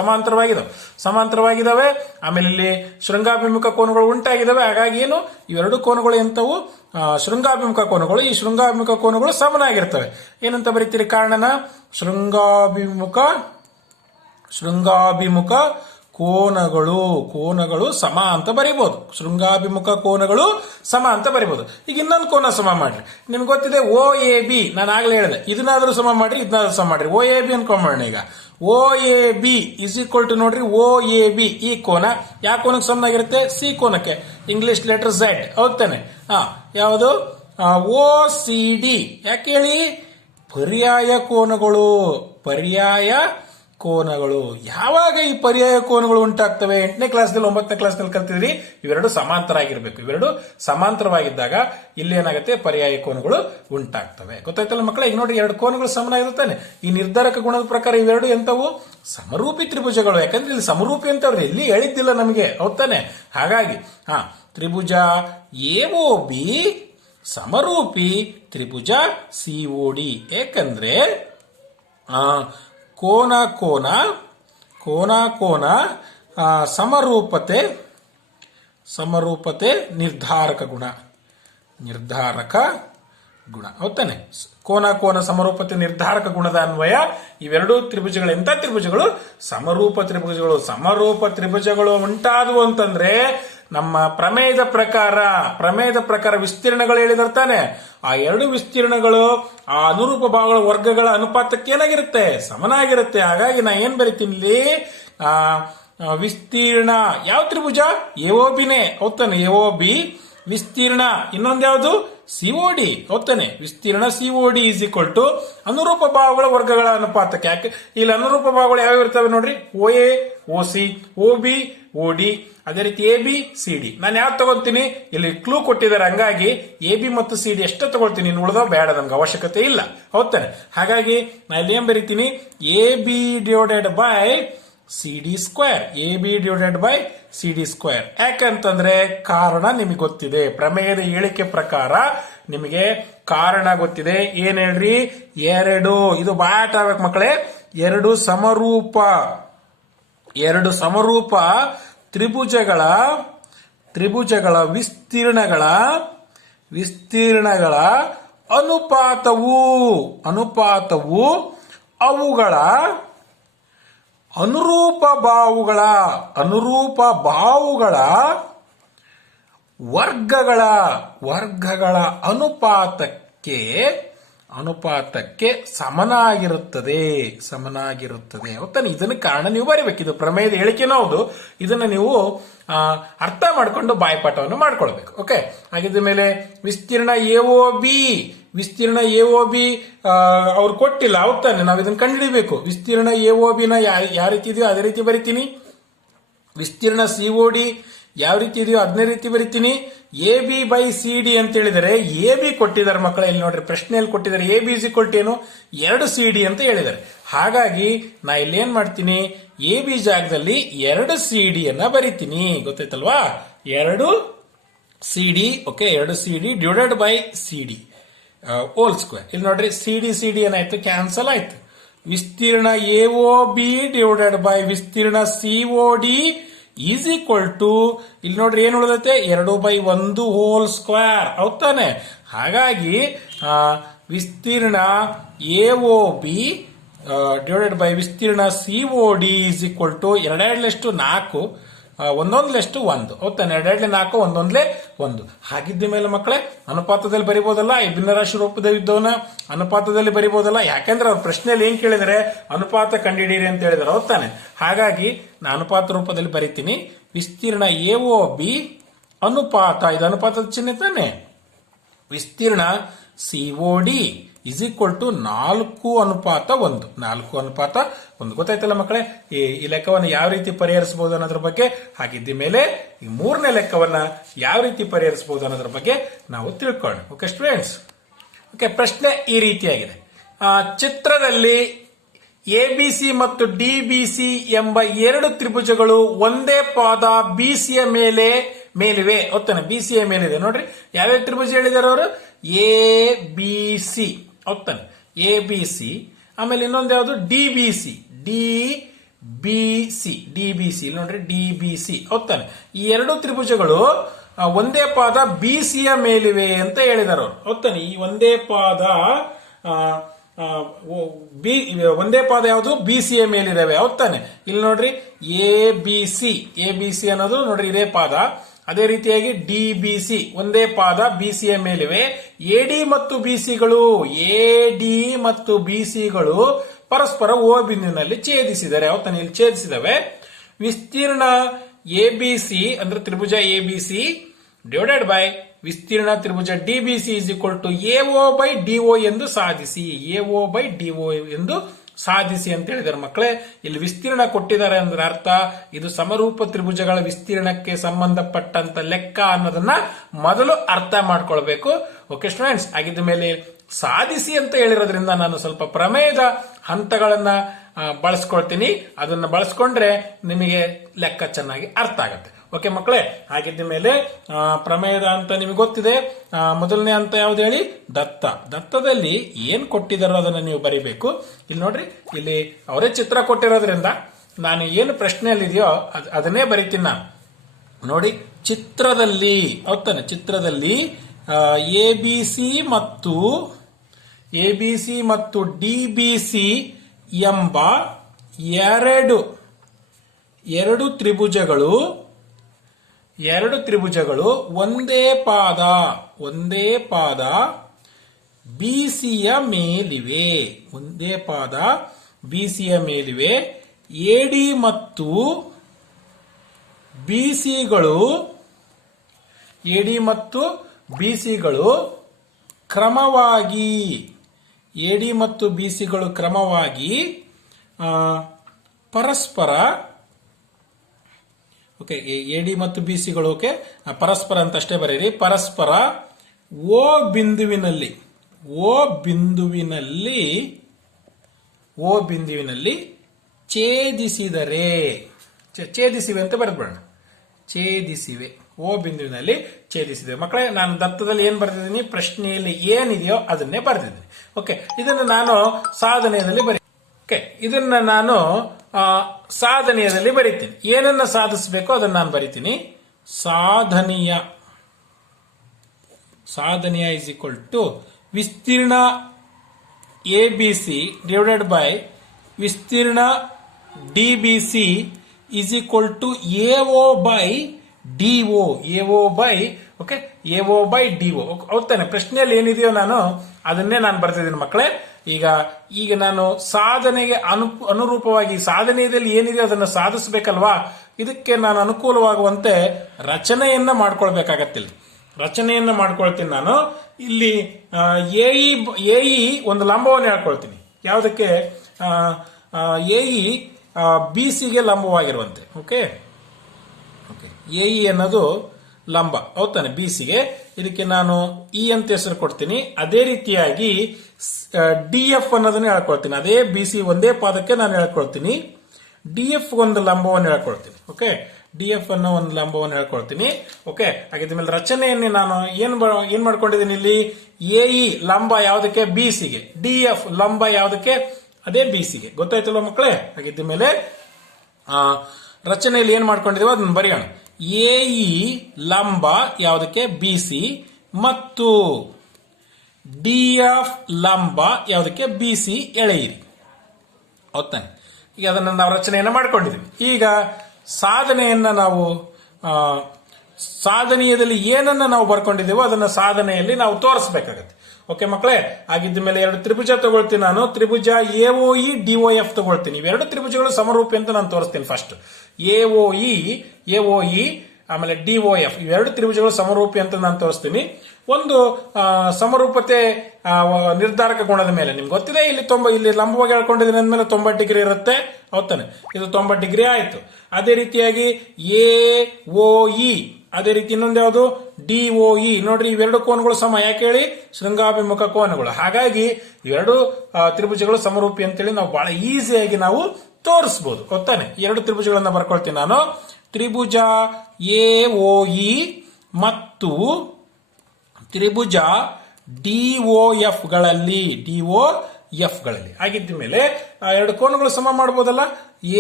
ಸಮಾಂತರವಾಗಿದಾವೆ. ಆಮೇಲೆ ಇಲ್ಲಿ ಶೃಂಗಾಭಿಮುಖ ಕೋನಗಳು ಉಂಟಾಗಿದ್ದಾವೆ. ಹಾಗಾಗಿ ಏನು, ಇವೆರಡು ಕೋನಗಳು ಎಂತವು, ಶೃಂಗಾಭಿಮುಖ ಕೋನಗಳು. ಈ ಶೃಂಗಾಭಿಮುಖ ಕೋನಗಳು ಸಮನಾಗಿರ್ತವೆ. ಏನಂತ ಬರೀತೀರಿ ಕಾರಣನ, ಶೃಂಗಾಭಿಮುಖ ಕೋನಗಳು ಸಮ ಅಂತ ಬರೀಬಹುದು. ಶೃಂಗಾಭಿಮುಖ ಕೋನಗಳು ಸಮ ಅಂತ ಬರೀಬಹುದು. ಈಗ ಇನ್ನೊಂದು ಕೋನ ಸಮ ಮಾಡ್ರಿ. ನಿಮ್ಗೆ ಗೊತ್ತಿದೆ ಓ ಎ ಬಿ, ನಾನು ಆಗ್ಲೇ ಹೇಳಿದೆ. ಇದನ್ನಾದ್ರೂ ಸಮ ಮಾಡ್ರಿ, ಇದನ್ನಾದ್ರೂ ಸಮ ಮಾಡ್ರಿ. ಓ ಎ ಬಿ ಅನ್ಕೊಂಬೋಣ. ಈಗ O A B is equal to ನೋಡ್ರಿ, ಓ ಎ ಬಿ ಈ ಕೋನ ಯಾವ ಕೋನಕ್ಕೆ ಸಮನಾಗಿರುತ್ತೆ, ಸಿ ಕೋನಕ್ಕೆ. English letter Z. ಹೌದಾನೆ, ಯಾವುದು ಓ ಸಿ ಡಿ. ಯಾಕೆ ಹೇಳಿ, ಪರ್ಯಾಯ ಕೋನಗಳು. ಯಾವಾಗ ಈ ಪರ್ಯಾಯ ಕೋನಗಳು ಉಂಟಾಗ್ತವೆ, 8ನೇ ಕ್ಲಾಸ್ನಲ್ಲಿ 9ನೇ ಕ್ಲಾಸ್ನಲ್ಲಿ ಕಲ್ತಿದ್ರಿ. ಇವೆರಡು ಸಮಾಂತರ ಆಗಿರ್ಬೇಕು. ಇವೆರಡು ಸಮಾಂತರವಾಗಿದ್ದಾಗ ಇಲ್ಲಿ ಏನಾಗುತ್ತೆ, ಪರ್ಯಾಯ ಕೋನಗಳು ಉಂಟಾಗ್ತವೆ. ಗೊತ್ತಾಯ್ತಲ್ಲ ಮಕ್ಕಳೇ. ಈಗ ನೋಡಿ, ಎರಡು ಕೋನಗಳು ಸಮನಾಗಿರುತ್ತಾನೆ. ಈ ನಿರ್ಧಾರಕ ಗುಣದ ಪ್ರಕಾರ ಇವೆರಡು ಎಂತವು, ಸಮರೂಪಿ ತ್ರಿಭುಜಗಳು. ಯಾಕಂದ್ರೆ ಇಲ್ಲಿ ಸಮರೂಪಿ ಅಂತ ಅವ್ರು ಎಲ್ಲಿ ಹೇಳಿದ್ದಿಲ್ಲ ನಮಗೆ. ಹೌದಾನೆ, ಹಾಗಾಗಿ ತ್ರಿಭುಜ ಎಒಬಿ ಸಮರೂಪಿ ತ್ರಿಭುಜ ಸಿಒಡಿ. ಏಕೆಂದ್ರೆ ಕೋನ ಸಮರೂಪತೆ ನಿರ್ಧಾರಕ ಗುಣ. ಹೌದಾನೆ, ಕೋನ ಸಮರೂಪತೆ ನಿರ್ಧಾರಕ ಗುಣದ ಅನ್ವಯ ಇವೆರಡು ತ್ರಿಭುಜಗಳು ಎಂತ ತ್ರಿಭುಜಗಳು, ಸಮರೂಪ ತ್ರಿಭುಜಗಳು ಉಂಟಾದವು ಅಂತಂದ್ರೆ ನಮ್ಮ ಪ್ರಮೇಯದ ಪ್ರಕಾರ ವಿಸ್ತೀರ್ಣಗಳು ಹೇಳಿದಿರ್ತಾನೆ. ಆ ಎರಡು ವಿಸ್ತೀರ್ಣಗಳು ಆ ಅನುರೂಪ ಭಾಗಗಳ ವರ್ಗಗಳ ಅನುಪಾತಕ್ಕೆ ಏನಾಗಿರುತ್ತೆ, ಸಮನಾಗಿರುತ್ತೆ. ಹಾಗಾಗಿ ನಾ ಏನ್ ಬರಿತೀನಿ ಇಲ್ಲಿ, ವಿಸ್ತೀರ್ಣ ಯಾವ ತ್ರಿಭುಜ, ಎಒಬಿನೇ. ಹೌದಾನೆ, ಎಒಬಿ ವಿಸ್ತೀರ್ಣ ಇನ್ನೊಂದು ಯಾವುದು, ಸಿಒಡಿ. ಹೌದಾನೆ, ವಿಸ್ತೀರ್ಣ ಸಿಒಡಿ ಈಸ್ ಈಕ್ವಲ್ ಟು ಅನುರೂಪ ಭಾಗಗಳ ವರ್ಗಗಳ ಅನುಪಾತಕ್ಕೆ. ಯಾಕೆ ಇಲ್ಲಿ ಅನುರೂಪ ಭಾಗಗಳು ಯಾವ್ಯಾವ ಇರ್ತವೆ ನೋಡ್ರಿ, O A, O C, O B, O D, ಅದೇ ರೀತಿ ಎ ಬಿ, ಸಿ ಡಿ. ನಾನು ಯಾವ್ದು ತಗೋತೀನಿ, ಇಲ್ಲಿ ಕ್ಲೂ ಕೊಟ್ಟಿದ್ದಾರೆ. ಹಂಗಾಗಿ ಎ ಬಿ ಮತ್ತು ಸಿ ಡಿ ಎಷ್ಟೇ ತಗೊಳ್ತೀನಿ, ಇನ್ನು ಉಳಿದ ಬೇಡ, ನಮ್ಗೆ ಅವಶ್ಯಕತೆ ಇಲ್ಲ. ಹೌದಾನೆ, ಹಾಗಾಗಿ ನಾನು ಇಲ್ಲಿ ಏನ್ ಬರೀತೀನಿ, A B divided by C D square. A B divided by C D square. ಯಾಕಂತಂದ್ರೆ ಕಾರಣ ನಿಮಗೆ ಗೊತ್ತಿದೆ. ಪ್ರಮೇಯದ ಹೇಳಿಕೆ ಪ್ರಕಾರ ನಿಮಗೆ ಕಾರಣ ಗೊತ್ತಿದೆ. ಏನ್ ಹೇಳ್ರಿ, ಇದು ಬಾಟ ಆಗ್ಬೇಕು ಮಕ್ಕಳೇ. ಎರಡು ಸಮರೂಪ ತ್ರಿಭುಜಗಳ ವಿಸ್ತೀರ್ಣಗಳ ಅನುಪಾತವು ಅವುಗಳ ಅನುರೂಪ ಬಾಹುಗಳ ವರ್ಗಗಳ ಅನುಪಾತಕ್ಕೆ ಸಮನಾಗಿರುತ್ತದೆ. ಹೌದಾನೆ, ಇದನ್ನ ಕಾರಣ ನೀವು ಬರೀಬೇಕು. ಇದು ಪ್ರಮೇಯದ ಹೇಳಿಕೆನೂ ಹೌದು. ಇದನ್ನ ನೀವು ಅರ್ಥ ಮಾಡಿಕೊಂಡು ಬಾಯ್ಪಾಠವನ್ನು ಮಾಡ್ಕೊಳ್ಬೇಕು. ಓಕೆ, ಹಾಗಿದ್ದ ಮೇಲೆ ವಿಸ್ತೀರ್ಣ ಎಒಬಿ ಅವ್ರು ಕೊಟ್ಟಿಲ್ಲ. ಹೌದಾನೆ, ನಾವು ಇದನ್ನ ಕಂಡುಹಿಡಿಬೇಕು. ವಿಸ್ತೀರ್ಣ ಎಒಬಿನ ಯಾವ ರೀತಿ ಇದೆಯೋ ಅದೇ ರೀತಿ ಬರಿತೀನಿ. ವಿಸ್ತೀರ್ಣ ಸಿಒಡಿ ಯಾವ ರೀತಿ ಇದೆಯೋ ಅದನ್ನೇ ರೀತಿ ಬರಿತೀನಿ. A B by C D ಅಂತ ಹೇಳಿದರೆ ಎ ಬಿ ಕೊಟ್ಟಿದ್ದಾರೆ ಮಕ್ಕಳ. ಇಲ್ಲಿ ನೋಡ್ರಿ, ಪ್ರಶ್ನೆಯಲ್ಲಿ ಕೊಟ್ಟಿದ್ದಾರೆ A B is equal to ಏನು, 2 ಸಿ ಡಿ ಅಂತ ಹೇಳಿದ್ದಾರೆ. ಹಾಗಾಗಿ ನಾ ಇಲ್ಲಿ ಏನ್ ಮಾಡ್ತೀನಿ, ಎ ಬಿ ಜಾಗದಲ್ಲಿ 2 ಸಿ ಡಿ ಅನ್ನ ಬರಿತೀನಿ. ಗೊತ್ತಾಯ್ತಲ್ವಾ, 2 C D, okay, 2 C D divided by C D whole square. ಇಲ್ಲಿ ನೋಡ್ರಿ ಸಿ ಡಿ ಏನಾಯ್ತು, ಕ್ಯಾನ್ಸಲ್ ಆಯ್ತು. ವಿಸ್ತೀರ್ಣ AOB ಡಿವೈಡೆಡ್ ಬೈ ವಿಸ್ತೀರ್ಣ COD ಈಸ್ ಈಕ್ವಲ್ ಟು, ಇಲ್ಲಿ ನೋಡ್ರಿ ಏನು ಉಳಿದೈತೆ, 2/1 ಹೋಲ್ ಸ್ಕ್ವೇರ್ ಹೌದಾನೆ. ಹಾಗಾಗಿ ವಿಸ್ತೀರ್ಣ AOB ಡಿವೈಡೆಡ್ ಬೈ ವಿಸ್ತೀರ್ಣ COD ಈಸ್ ಈಕ್ವಲ್ ಟು 2/4 1/1 ಹೌದಾನೆ. 2/4 1/1. ಹಾಗಿದ್ದ ಮೇಲೆ ಮಕ್ಕಳೇ ಅನುಪಾತದಲ್ಲಿ ಬರಿಬಹುದಲ್ಲ, ಈ ಭಿನ್ನರಾಶಿ ರೂಪದಲ್ಲಿದ್ದವನ್ನ ಅನುಪಾತದಲ್ಲಿ ಬರಿಬಹುದಲ್ಲ. ಯಾಕೆಂದ್ರೆ ಅವ್ರ ಪ್ರಶ್ನೆಯಲ್ಲಿ ಏನ್ ಕೇಳಿದರೆ ಅನುಪಾತ ಕಂಡುಹಿಡಿಯಿರಿ ಅಂತ ಹೇಳಿದಾರೆ ಹೌದಾನೆ. ಹಾಗಾಗಿ ನಾನು ಅನುಪಾತ ರೂಪದಲ್ಲಿ ಬರಿತೀನಿ. ವಿಸ್ತೀರ್ಣ AOB ಅನುಪಾತ, ಇದು ಅನುಪಾತದ ಚಿಹ್ನೆ ತಾನೆ, ವಿಸ್ತೀರ್ಣ COD ಇಸ್ ಈಕ್ವಲ್ ಟು 4:1. 4:1 ಗೊತ್ತಾಯ್ತಲ್ಲ ಮಕ್ಕಳೇ. ಈ ಲೆಕ್ಕವನ್ನು ಯಾವ ರೀತಿ ಪರಿಹರಿಸಬಹುದು ಅನ್ನೋದ್ರ ಬಗ್ಗೆ, ಹಾಗಿದ್ದ ಮೇಲೆ ಈ 3ನೇ ಲೆಕ್ಕವನ್ನ ಯಾವ ರೀತಿ ಪರಿಹರಿಸಬಹುದು ಅನ್ನೋದ್ರ ಬಗ್ಗೆ ನಾವು ತಿಳ್ಕೊಳ್ಳೋಣ. Okay students. ಓಕೆ, ಪ್ರಶ್ನೆ ಈ ರೀತಿಯಾಗಿದೆ. ಚಿತ್ರದಲ್ಲಿ ABC ಮತ್ತು DBC ಎಂಬ 2 ತ್ರಿಭುಜಗಳು ಒಂದೇ ಪಾದ BCಯ ಮೇಲಿವೆ. ಹೊತ್ತಾನೆ, BCಯ ಮೇಲಿದೆ. ನೋಡ್ರಿ ಯಾವ್ಯಾವ ತ್ರಿಭುಜ ಹೇಳಿದಾರೆ ಅವರು, ABC ಹೌದಾನೆ, ABC. ಆಮೇಲೆ ಇನ್ನೊಂದು ಯಾವುದು, DBC. ಇಲ್ಲಿ ನೋಡ್ರಿ DBC ಹೌದಾನೆ. ಈ 2 ತ್ರಿಭುಜಗಳು ಒಂದೇ ಪಾದ BCಯ ಮೇಲಿವೆ ಅಂತ ಹೇಳಿದಾರೆ ಅವರು ಹೌದಾನೆ. ಈ ಒಂದೇ ಪಾದ ಯಾವುದು, BCಯ ಮೇಲಿದಾವೆ ಹೌದಾನೆ. ಇಲ್ಲಿ ನೋಡ್ರಿ ABC ಅನ್ನೋದು ನೋಡ್ರಿ ಇದೇ ಪಾದ. ಅದೇ ರೀತಿಯಾಗಿ DBC ಒಂದೇ ಪಾದ BCಯ ಮೇಲಿವೆ. AD ಮತ್ತು BCಗಳು ಪರಸ್ಪರ O ಬಿಂದುವಿನಲ್ಲಿ ಛೇದಿಸಿದರೆ ಹೌದಾನೆ, ಇಲ್ಲಿ ಛೇದಿಸಿದವೆ. ವಿಸ್ತೀರ್ಣ ABC ಅಂದ್ರೆ ತ್ರಿಭುಜ ABC ಡಿವೈಡೆಡ್ ಬೈ ವಿಸ್ತೀರ್ಣ ತ್ರಿಭುಜ DBC is equal to AO/DO ಎಂದು ಸಾಧಿಸಿ. AO/DO ಎಂದು ಸಾಧಿಸಿ ಅಂತ ಹೇಳಿದಾರೆ ಮಕ್ಕಳೇ. ಇಲ್ಲಿ ವಿಸ್ತೀರ್ಣ ಕೊಟ್ಟಿದ್ದಾರೆ ಅಂದ್ರೆ ಅರ್ಥ ಇದು ಸಮರೂಪ ತ್ರಿಭುಜಗಳ ವಿಸ್ತೀರ್ಣಕ್ಕೆ ಸಂಬಂಧಪಟ್ಟಂತ ಲೆಕ್ಕ ಅನ್ನೋದನ್ನ ಮೊದಲು ಅರ್ಥ ಮಾಡ್ಕೊಳ್ಬೇಕು. Okay students. ಆಗಿದ್ದ ಮೇಲೆ ಸಾಧಿಸಿ ಅಂತ ಹೇಳಿರೋದ್ರಿಂದ ನಾನು ಸ್ವಲ್ಪ ಪ್ರಮೇಯದ ಹಂತಗಳನ್ನ ಬಳಸ್ಕೊಳ್ತೀನಿ. ಅದನ್ನ ಬಳಸ್ಕೊಂಡ್ರೆ ನಿಮಗೆ ಲೆಕ್ಕ ಚೆನ್ನಾಗಿ ಅರ್ಥ ಆಗುತ್ತೆ. ಓಕೆ ಮಕ್ಕಳೇ. ಹಾಗಿದ್ದ ಮೇಲೆ ಪ್ರಮೇಯದ ಹಂತ ನಿಮಗೆ ಗೊತ್ತಿದೆ. ಮೊದಲನೇ ಹಂತ ಯಾವ್ದು ಹೇಳಿ, ದತ್ತದಲ್ಲಿ ಏನ್ ಕೊಟ್ಟಿದಾರೋ ಅದನ್ನ ನೀವು ಬರಿಬೇಕು. ಇಲ್ಲಿ ನೋಡ್ರಿ, ಇಲ್ಲಿ ಅವರೇ ಚಿತ್ರ ಕೊಟ್ಟಿರೋದ್ರಿಂದ ನಾನು ಏನು ಪ್ರಶ್ನೆಯಲ್ಲಿದೆಯೋ ಅದನ್ನೇ ಬರಿತೀನಿ ನಾನು. ನೋಡಿ, ಚಿತ್ರದಲ್ಲಿ ಹೌದಾನೆ, ಚಿತ್ರದಲ್ಲಿ ABC ಮತ್ತು DBC ಎಂಬ ಎರಡು ತ್ರಿಭುಜಗಳು ಒಂದೇ ಪಾದ BCಯ ಮೇಲಿವೆ. AD ಮತ್ತು BCಗಳು ಕ್ರಮವಾಗಿ ಪರಸ್ಪರ, ಓಕೆ, AD ಮತ್ತು BCಗಳು ಓಕೆ ಪರಸ್ಪರ ಅಂತ ಅಷ್ಟೇ ಬರೀರಿ, ಪರಸ್ಪರ O ಬಿಂದುವಿನಲ್ಲಿ ಛೇದಿಸಿವೆ ಅಂತ ಬರೆದ್ಬಿಡೋಣ. ಛೇದಿಸಿವೆ, O ಬಿಂದುವಿನಲ್ಲಿ ಛೇದಿಸಿದೆ. ಮಕ್ಕಳೇ, ನಾನು ದತ್ತದಲ್ಲಿ ಏನ್ ಬರೆದಿದ್ದೀನಿ, ಪ್ರಶ್ನೆಯಲ್ಲಿ ಏನಿದೆಯೋ ಅದನ್ನೇ ಬರೆದಿದ್ದೀನಿ. ಓಕೆ, ಇದನ್ನು ನಾನು ಸಾಧನೆಯಲ್ಲಿ ಬರೀತೀನಿ. ಏನನ್ನ ಸಾಧಿಸಬೇಕು ಅದನ್ನ ನಾನು ಬರೀತೀನಿ. ಸಾಧನೆಯ ಇಸ್ ಈಕ್ವಲ್ ಟು ವಿಸ್ತೀರ್ಣ ABC ಡಿವೈಡೆಡ್ ಬೈ ವಿಸ್ತೀರ್ಣ DBC is equal to AO/DO. ಹೌದಾನೆ. ಪ್ರಶ್ನೆಯಲ್ಲಿ ಏನಿದೆಯೋ ನಾನು ಅದನ್ನೇ ನಾನು ಬರ್ತಿದ್ದೀನಿ ಮಕ್ಕಳೇ. ಈಗ ನಾನು ಸಾಧನೆಗೆ ಅನುರೂಪವಾಗಿ ಸಾಧನೆಯಲ್ಲಿ ಏನಿದೆ ಅದನ್ನು ಸಾಧಿಸಬೇಕಲ್ವಾ. ಇದಕ್ಕೆ ನಾನು ಅನುಕೂಲವಾಗುವಂತೆ ರಚನೆಯನ್ನ ಮಾಡ್ಕೊಳ್ಬೇಕಾಗತ್ತಿಲ್ಲ. ರಚನೆಯನ್ನ ಮಾಡ್ಕೊಳ್ತೀನಿ ನಾನು. ಇಲ್ಲಿ AE ಒಂದು ಲಂಬವನ್ನು ಹೇಳ್ಕೊಳ್ತೀನಿ. ಯಾವುದಕ್ಕೆ, AE BCಗೆ ಲಂಬವಾಗಿರುವಂತೆ. ಓಕೆ, AE ಅನ್ನೋದು ಲಂಬ ಹೌದಾನೆ BCಗೆ. ಇದಕ್ಕೆ ನಾನು E ಅಂತ ಹೆಸರು ಕೊಡ್ತೀನಿ. ಅದೇ ರೀತಿಯಾಗಿ DF ಅನ್ನೋದನ್ನ ಹೇಳ್ಕೊಳ್ತೀನಿ. ಅದೇ BC ಒಂದೇ ಪಾದಕ್ಕೆ ನಾನು ಹೇಳ್ಕೊಳ್ತೀನಿ. DF ಒಂದು ಲಂಬವನ್ನು ಹೇಳ್ಕೊಳ್ತೀನಿ. ಓಕೆ, ಡಿ ಎಫ್ ಅನ್ನೋ ಒಂದು ಲಂಬವನ್ನು ಹೇಳ್ಕೊಳ್ತೀನಿ. ಓಕೆ, ಹಾಗಿದ್ದ ಮೇಲೆ ರಚನೆಯನ್ನು ನಾನು ಏನ್ ಮಾಡ್ಕೊಂಡಿದ್ದೀನಿ ಇಲ್ಲಿ, ಎಇ ಲಂಬ ಯಾವುದಕ್ಕೆ, ಬಿ ಸಿಗೆ, ಡಿ ಎಫ್ ಲಂಬ ಯಾವುದಕ್ಕೆ, ಅದೇ ಬಿ ಸಿಗೆ. ಗೊತ್ತಾಯ್ತಲ್ವ ಮಕ್ಕಳೇ? ಹಾಗಿದ್ದ ಮೇಲೆ ರಚನೆಯಲ್ಲಿ ಏನ್ ಮಾಡ್ಕೊಂಡಿದೀವೋ ಅದನ್ನ ಬರೆಯೋಣ. ಎಇ ಲಂಬ ಯಾವುದಕ್ಕೆ, ಬಿ ಸಿ, ಮತ್ತು ಡಿ ಎಫ್ ಲಂಬ ಯಾವುದಕ್ಕೆ, ಬಿ ಸಿ ಎಳೆಯಿರಿ. ಹೌದಾನೆ? ಈಗ ಅದನ್ನು ನಾವು ರಚನೆಯನ್ನ ಮಾಡ್ಕೊಂಡಿದ್ದೀವಿ. ಈಗ ಸಾಧನೆಯನ್ನ ನಾವು ಸಾಧನೀಯದಲ್ಲಿ ಏನನ್ನ ನಾವು ಬರ್ಕೊಂಡಿದ್ದೀವೋ ಅದನ್ನ ಸಾಧನೆಯಲ್ಲಿ ನಾವು ತೋರಿಸಬೇಕಾಗತ್ತೆ. ಓಕೆ ಮಕ್ಕಳೇ, ಆಗಿದ್ದ ಮೇಲೆ ಎರಡು ತ್ರಿಭುಜ ತಗೊಳ್ತೀನಿ ನಾನು. ತ್ರಿಭುಜ ಎಒಇ ಡಿಒಎಫ್ ತಗೊಳ್ತೀನಿ. ಇವೆರಡು ತ್ರಿಭುಜಗಳು ಸಮರೂಪಿ ಅಂತ ನಾನು ತೋರಿಸ್ತೀನಿ. ಫಸ್ಟ್ ಎಒಇ ಆಮೇಲೆ ಡಿಒಎಫ್ ಇವೆರಡು ತ್ರಿಭುಜಗಳು ಸಮರೂಪಿ ಅಂತ ನಾನು ತೋರಿಸ್ತೀನಿ. ಒಂದು ಸಮರೂಪತೆ ನಿರ್ಧಾರಕ ಗುಣದ ಮೇಲೆ ನಿಮ್ಗೆ ಗೊತ್ತಿದೆ, ಇಲ್ಲಿ ಲಂಬವಾಗಿ ಹೇಳ್ಕೊಂಡಿದ್ದೀನಿ ಅಂದ್ಮೇಲೆ 90 ಡಿಗ್ರಿ ಇರುತ್ತೆ. ಹೌದಾನೆ? ಇದು 90 ಡಿಗ್ರಿ ಆಯ್ತು. ಅದೇ ರೀತಿಯಾಗಿ ಎಒಇ, ಅದೇ ರೀತಿ ಇನ್ನೊಂದು ಯಾವುದು, ಡಿಒಇ. ನೋಡ್ರಿ, ಇವೆರಡು ಕೋನಗಳು ಸಮ. ಯಾಕೆ ಹೇಳಿ? ಶೃಂಗಾಭಿಮುಖ ಕೋನಗಳು. ಹಾಗಾಗಿ ಇವೆರಡು ತ್ರಿಭುಜಗಳು ಸಮರೂಪಿ ಅಂತೇಳಿ ನಾವು ಬಹಳ ಈಸಿಯಾಗಿ ನಾವು ತೋರಿಸಬಹುದು. ಗೊತ್ತಾನೆ? ಎರಡು ತ್ರಿಭುಜಗಳನ್ನ ಬರ್ಕೊಳ್ತೀನಿ ನಾನು. ತ್ರಿಭುಜ ಎಒಇ ಮತ್ತು ತ್ರಿಭುಜ ಡಿಒಎಫ್ ಗಳಲ್ಲಿ ಆಗಿದ್ದ ಮೇಲೆ ಎರಡು ಕೋನಗಳು ಸಮ ಮಾಡಬಹುದಲ್ಲ.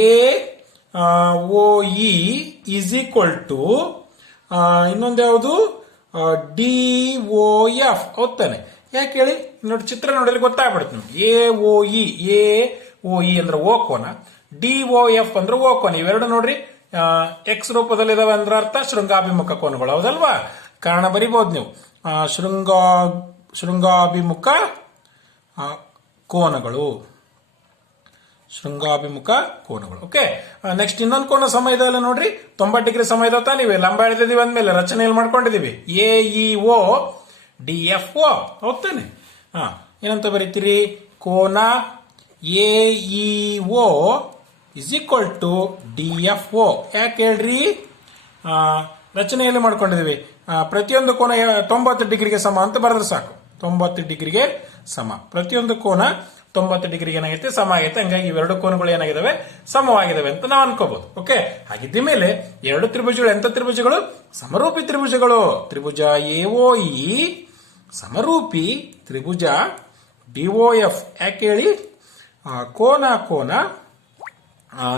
ಎಒಇ ಇಸ್ ಈಕ್ವಲ್ ಟು ಇನ್ನೊಂದು ಯಾವುದು, ಡಿಒಎಫ್. ಹೌದಾನೆ? ಯಾಕೆ ಹೇಳಿ? ನೋಡಿ, ಚಿತ್ರ ನೋಡಿದ್ರೆ ಗೊತ್ತಾಗ್ಬಿಡುತ್ತೆ ನಿಮ್ಗೆ. ಎಒಇ ಅಂದ್ರೆ ಓ ಕೋನ, ಡಿಒಎಫ್ ಅಂದ್ರೆ ಓ ಕೋನ. ಇವೆರಡು ನೋಡ್ರಿ ಎಕ್ಸ್ ರೂಪದಲ್ಲಿ ಇದಾವೆ ಅಂದ್ರೆ ಅರ್ಥ ಶೃಂಗಾಭಿಮುಖ ಕೋನಗಳು. ಹೌದಲ್ವಾ? ಕಾರಣ ಬರಿಬಹುದು ನೀವು, ಶೃಂಗಾಭಿಮುಖ ಕೋನಗಳು. ಓಕೆ, ನೆಕ್ಸ್ಟ್ ಇನ್ನೊಂದು ಕೋನ ಸಮ ಇದೆ ಅಲ್ಲ ನೋಡ್ರಿ, 90 ಡಿಗ್ರಿ ಸಮ ಇದೆ ತಾನಿವೆ. ಲಂಬ ಎಳೆದಿದ್ದೀವಿ ಅಂದ್ಮೇಲೆ ರಚನೆಯಲ್ಲಿ ಮಾಡ್ಕೊಂಡಿದೀವಿ. AEO DFO. ಹೌದಾನೆ? ಏನಂತ ಬರೀತೀರಿ? ಕೋನ AEO is equal to DFO. ಯಾಕೆ ಹೇಳ್ರಿ? ರಚನೆಯಲ್ಲಿ ಮಾಡ್ಕೊಂಡಿದೀವಿ. ಪ್ರತಿಯೊಂದು ಕೋನ 90 ಡಿಗ್ರಿಗೆ ಸಮ ಅಂತ ಬರೆದ್ರೆ ಸಾಕು. 90 ಡಿಗ್ರಿಗೆ ಸಮ. ಪ್ರತಿಯೊಂದು ಕೋನ 90 ಡಿಗ್ರಿಗೆ ಏನಾಗೈತೆ, ಸಮ ಆಗೈತೆ. ಹಂಗಾಗಿ ಇವೆರಡು ಕೋನಗಳು ಏನಾಗಿದಾವೆ, ಸಮವಾಗಿದಾವೆ ಅಂತ ನಾವು ಅನ್ಕೋಬಹುದು. ಓಕೆ, ಹಾಗಿದ್ದ ಮೇಲೆ ಎರಡು ತ್ರಿಭುಜಗಳು ಎಂತ ತ್ರಿಭುಜಗಳು? ಸಮರೂಪಿ ತ್ರಿಭುಜಗಳು. ತ್ರಿಭುಜ ಎಒಇ ಸಮರೂಪಿ ತ್ರಿಭುಜ ಡಿಒಎಫ್. ಯಾಕೆ ಹೇಳಿ? ಕೋನ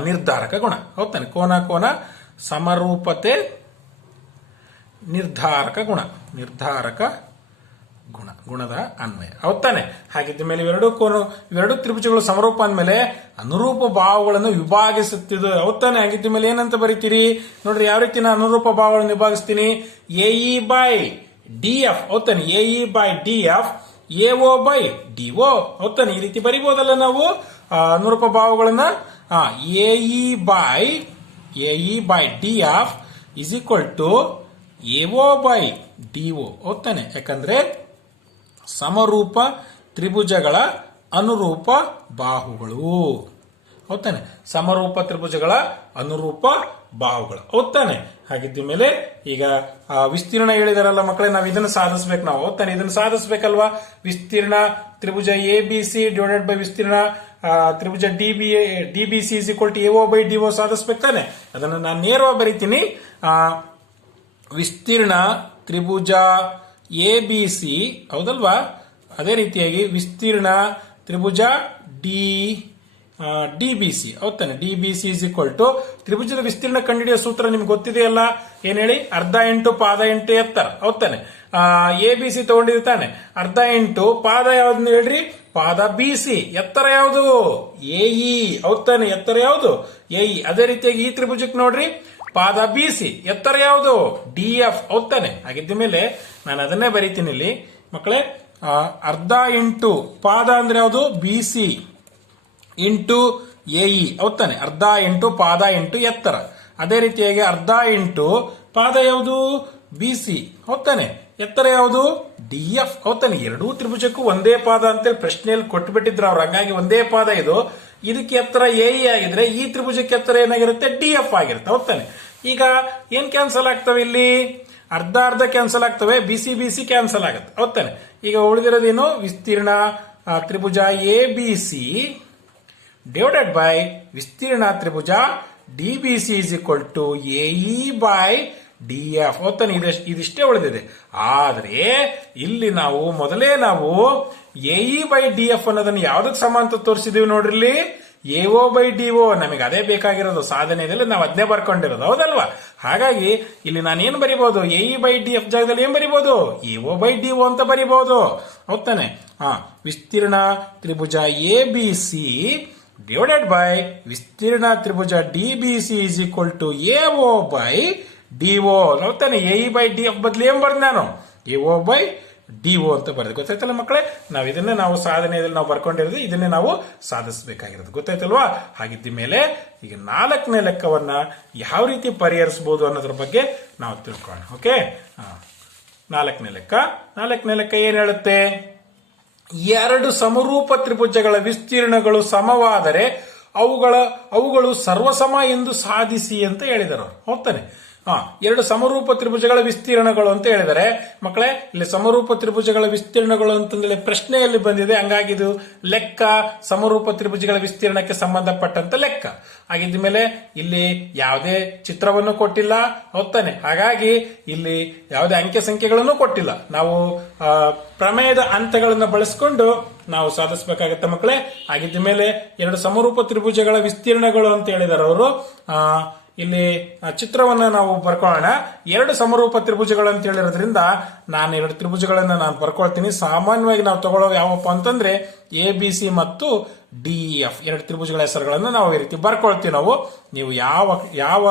ನಿರ್ಧಾರಕ ಗುಣ. ಹೌದಾನೆ? ಕೋನ ಸಮರೂಪತೆ ನಿರ್ಧಾರಕ ಗುಣದ ಅನ್ವಯ. ಹೌದಾನೆ? ಹಾಗಿದ್ದ ಮೇಲೆ ಇವೆರಡು ತ್ರಿಭುಜಗಳು ಸಮರೂಪ ಅಂದ್ಮೇಲೆ ಅನುರೂಪ ಭಾವಗಳನ್ನು ವಿಭಾಗಿಸುತ್ತಿದೆ. ಹೌದಾನೆ? ಹಾಗಿದ್ದ ಮೇಲೆ ಏನಂತ ಬರೀತೀರಿ ನೋಡ್ರಿ, ಯಾವ ರೀತಿ ನಾನು ಅನುರೂಪ ಭಾವಗಳನ್ನು ವಿಭಾಗಿಸ್ತೀನಿ? AE by DF. ಹೌದಾನೆ? AE by DF, AO by DO. ಹೌದಾನೆ? ಈ ರೀತಿ ಬರಿಬಹುದಲ್ಲ ನಾವು ಅನುರೂಪ ಭಾವಗಳನ್ನ. AE by DF is equal to AO by DO. ಹೌದಾನೆ? ಯಾಕಂದ್ರೆ ಸಮರೂಪ ತ್ರಿಭುಜಗಳ ಅನುರೂಪ ಬಾಹುಗಳು. ಹೌದಾನೆ? ಸಮರೂಪ ತ್ರಿಭುಜಗಳ ಅನುರೂಪ ಬಾಹುಗಳು. ಹೌದಾನೆ? ಹಾಗಿದ್ದ ಮೇಲೆ ಈಗ ವಿಸ್ತೀರ್ಣ ಹೇಳಿದಾರಲ್ಲ ಮಕ್ಕಳೇ, ನಾವು ಇದನ್ನು ಸಾಧಿಸ್ಬೇಕು. ನಾವು ಹೌದಾನೆ? ಇದನ್ನು ಸಾಧಿಸ್ಬೇಕಲ್ವಾ? ವಿಸ್ತೀರ್ಣ ತ್ರಿಭುಜ ಎಬಿಸಿ ಡಿವೈಡೆಡ್ ಬೈ ವಿಸ್ತೀರ್ಣ ತ್ರಿಭುಜ DBC is equal to AO by DO ಸಾಧಿಸ್ಬೇಕು ತಾನೆ? ಅದನ್ನು ನಾನು ನೇರವಾಗಿ ಬರೀತೀನಿ. ವಿಸ್ತೀರ್ಣ ತ್ರಿಭುಜ ಎಬಿಸಿ. ಹೌದಲ್ವಾ? ಅದೇ ರೀತಿಯಾಗಿ ವಿಸ್ತೀರ್ಣ ತ್ರಿಭುಜ DBC. ಹೌದಾನೆ? DBC is equal to ತ್ರಿಭುಜದ ವಿಸ್ತೀರ್ಣ ಕಂಡುಹಿಡಿಯೋ ಸೂತ್ರ ನಿಮ್ಗೆ ಗೊತ್ತಿದೆಯಲ್ಲ. ಏನ್ ಹೇಳಿ? ಅರ್ಧ ಇಂಟು ಪಾದ ಇಂಟು ಎತ್ತರ. ಹೌದಾನೆ? ಎಬಿಸಿ ತಗೊಂಡಿದೆ ತಾನೆ. ಅರ್ಧ ಇಂಟು ಪಾದ ಯಾವ್ದು ಹೇಳ್ರಿ? ಪಾದ ಬಿಸಿ. ಎತ್ತರ ಯಾವುದು? ಎಇ. ಹೌದಾನೆ? ಎತ್ತರ ಯಾವುದು? ಎಇ. ಅದೇ ರೀತಿಯಾಗಿ ಈ ತ್ರಿಭುಜಕ್ಕೆ ನೋಡ್ರಿ, ಪಾದ ಬಿಸಿ. ಎತ್ತರ ಯಾವುದು? ಡಿಎಫ್. ಹೌದಾನೆ? ಹಾಗಿದ್ದ ಮೇಲೆ ನಾನು ಅದನ್ನೇ ಬರೀತೀನಿ ಇಲ್ಲಿ ಮಕ್ಕಳೇ. ಅರ್ಧ ಇಂಟು ಪಾದ ಅಂದ್ರೆ ಯಾವುದು? ಬಿಸಿ ಇಂಟು ಎಇ. ಹೌದಾನೆ? ಅರ್ಧ ಇಂಟು ಪಾದ ಇಂಟು ಎತ್ತರ. ಅದೇ ರೀತಿಯಾಗಿ ಅರ್ಧ ಇಂಟು ಪಾದ ಯಾವುದು? ಬಿಸಿ. ಹೌದಾನೆ? ಎತ್ತರ ಯಾವುದು? ಡಿಎಫ್. ಹೌದಾನೆ? ಎರಡೂ ತ್ರಿಭುಜಕ್ಕೂ ಒಂದೇ ಪಾದ ಅಂತೇಳಿ ಪ್ರಶ್ನೆಯಲ್ಲಿ ಕೊಟ್ಟುಬಿಟ್ಟಿದ್ರು ಅವ್ರು. ಹಂಗಾಗಿ ಒಂದೇ ಪಾದ ಇದು. ಇದಕ್ಕೆ ಎತ್ತರ ಎಇ ಆಗಿದ್ರೆ ಈ ತ್ರಿಭುಜಕ್ಕೆ ಎತ್ತರ ಏನಾಗಿರುತ್ತೆ? ಡಿಎಫ್ ಆಗಿರುತ್ತೆ. ಹೌದಾನೆ? ಈಗ ಏನ್ ಕ್ಯಾನ್ಸಲ್ ಆಗ್ತವೆ ಇಲ್ಲಿ? ಅರ್ಧ ಕ್ಯಾನ್ಸಲ್ ಆಗ್ತವೆ, ಬಿಸಿ ಕ್ಯಾನ್ಸಲ್ ಆಗುತ್ತೆ. ಹೌದಾನೆ? ಈಗ ಉಳಿದಿರೋದೇನು? ವಿಸ್ತೀರ್ಣ ತ್ರಿಭುಜ ಎಬಿಸಿ ಡಿವೈಡೆಡ್ ಬೈ ವಿಸ್ತೀರ್ಣ ತ್ರಿಭುಜ D B C is equal to A E by D F. ಹೊತ್ತಾನೆ ಇದಿಷ್ಟೇ ಉಳಿದಿದೆ. ಆದರೆ ಇಲ್ಲಿ ಮೊದಲೇ ನಾವು A E by D F ಅನ್ನೋದನ್ನು ಯಾವ್ದಕ್ಕೆ ಸಮ ಅಂತ ತೋರಿಸಿದೀವಿ ನೋಡ್ರಿ, ಎಒ ಬೈ ಡಿಒ. ನಮಗೆ ಅದೇ ಬೇಕಾಗಿರೋದು ಸಾಧನೆಯಲ್ಲಿ, ನಾವು ಅದನ್ನೇ ಬರ್ಕೊಂಡಿರೋದು, ಹೌದಲ್ವಾ? ಹಾಗಾಗಿ ಇಲ್ಲಿ ನಾನು ಏನ್ ಬರಿಬಹುದು, A E by D F ಜಾಗದಲ್ಲಿ ಏನ್ ಬರಿಬಹುದು, ಎಒ ಬೈ ಡಿಒ ಅಂತ ಬರಿಬಹುದು, ಹೌದಾನೆ? ವಿಸ್ತೀರ್ಣ ತ್ರಿಭುಜ A B C divided by ವಿಸ್ತೀರ್ಣ ತ್ರಿಭುಜ D B C is equal to AO by DO. ಹೌದಾನೆ? A E by D F ಬದಲು ಏನ್ ಬರ್ದು ನಾನು, ಎಒ ಬೈ ಡಿಒ ಅಂತ ಬರೆದು. ಗೊತ್ತಾಯ್ತಲ್ಲ ಮಕ್ಕಳೇ? ಇದನ್ನೇ ನಾವು ಸಾಧನೆಯಲ್ಲಿ ನಾವು ಬರ್ಕೊಂಡಿರೋದು, ಇದನ್ನೇ ನಾವು ಸಾಧಿಸಬೇಕಾಗಿರೋದು. ಗೊತ್ತಾಯ್ತಲ್ವಾ? ಹಾಗಿದ್ದ ಮೇಲೆ ಈಗ 4ನೇ ಲೆಕ್ಕವನ್ನ ಯಾವ ರೀತಿ ಪರಿಹರಿಸಬಹುದು ಅನ್ನೋದ್ರ ಬಗ್ಗೆ ನಾವು ತಿಳ್ಕೊಳ್ಳೋಣ. ಓಕೆ, 4ನೇ ಲೆಕ್ಕ ಏನ್ ಹೇಳುತ್ತೆ? 2 ಸಮರೂಪ ತ್ರಿಭುಜಗಳ ವಿಸ್ತೀರ್ಣಗಳು ಸಮವಾದರೆ ಅವುಗಳು ಸರ್ವಸಮ ಎಂದು ಸಾಧಿಸಿ ಅಂತ ಹೇಳಿದರು. ಹೌದಾನೆ? 2 ಸಮರೂಪ ತ್ರಿಭುಜಗಳ ವಿಸ್ತೀರ್ಣಗಳು ಅಂತ ಹೇಳಿದರೆ ಮಕ್ಕಳೇ, ಇಲ್ಲಿ ಸಮರೂಪ ತ್ರಿಭುಜಗಳ ವಿಸ್ತೀರ್ಣಗಳು ಅಂತಂದೇಳಿ ಪ್ರಶ್ನೆಯಲ್ಲಿ ಬಂದಿದೆ. ಹಂಗಾಗಿ ಇದು ಲೆಕ್ಕ ಸಮರೂಪ ತ್ರಿಭುಜಗಳ ವಿಸ್ತೀರ್ಣಕ್ಕೆ ಸಂಬಂಧಪಟ್ಟಂತ ಲೆಕ್ಕ ಆಗಿದ್ದ ಮೇಲೆ ಇಲ್ಲಿ ಯಾವುದೇ ಚಿತ್ರವನ್ನು ಕೊಟ್ಟಿಲ್ಲ, ಹೌದಾನೆ? ಹಾಗಾಗಿ ಇಲ್ಲಿ ಯಾವುದೇ ಅಂಕೆ ಸಂಖ್ಯೆಗಳನ್ನು ಕೊಟ್ಟಿಲ್ಲ. ನಾವು ಪ್ರಮೇಯದ ಹಂತಗಳನ್ನು ಬಳಸಿಕೊಂಡು ನಾವು ಸಾಧಿಸಬೇಕಾಗತ್ತೆ ಮಕ್ಕಳೇ. ಆಗಿದ್ದ ಮೇಲೆ 2 ಸಮರೂಪ ತ್ರಿಭುಜಗಳ ವಿಸ್ತೀರ್ಣಗಳು ಅಂತ ಹೇಳಿದಾರೆ ಅವರು. ಇಲ್ಲಿ ಚಿತ್ರವನ್ನ ನಾವು ಬರ್ಕೊಳ್ಳೋಣ. 2 ಸಮರೂಪ ತ್ರಿಭುಜಗಳು ಅಂತ ಹೇಳಿರೋದ್ರಿಂದ ನಾನು 2 ತ್ರಿಭುಜಗಳನ್ನ ನಾನು ಬರ್ಕೊಳ್ತೀನಿ. ಸಾಮಾನ್ಯವಾಗಿ ನಾವು ತಗೊಳ್ಳೋ ಯಾವಪ್ಪ ಅಂತಂದ್ರೆ ಎ ಬಿ ಸಿ ಮತ್ತು ಡಿ ಎಫ್ 2 ತ್ರಿಭುಜಗಳ ಹೆಸರುಗಳನ್ನು ನಾವು ಈ ರೀತಿ ಬರ್ಕೊಳ್ತೀವಿ. ನೀವು ಯಾವ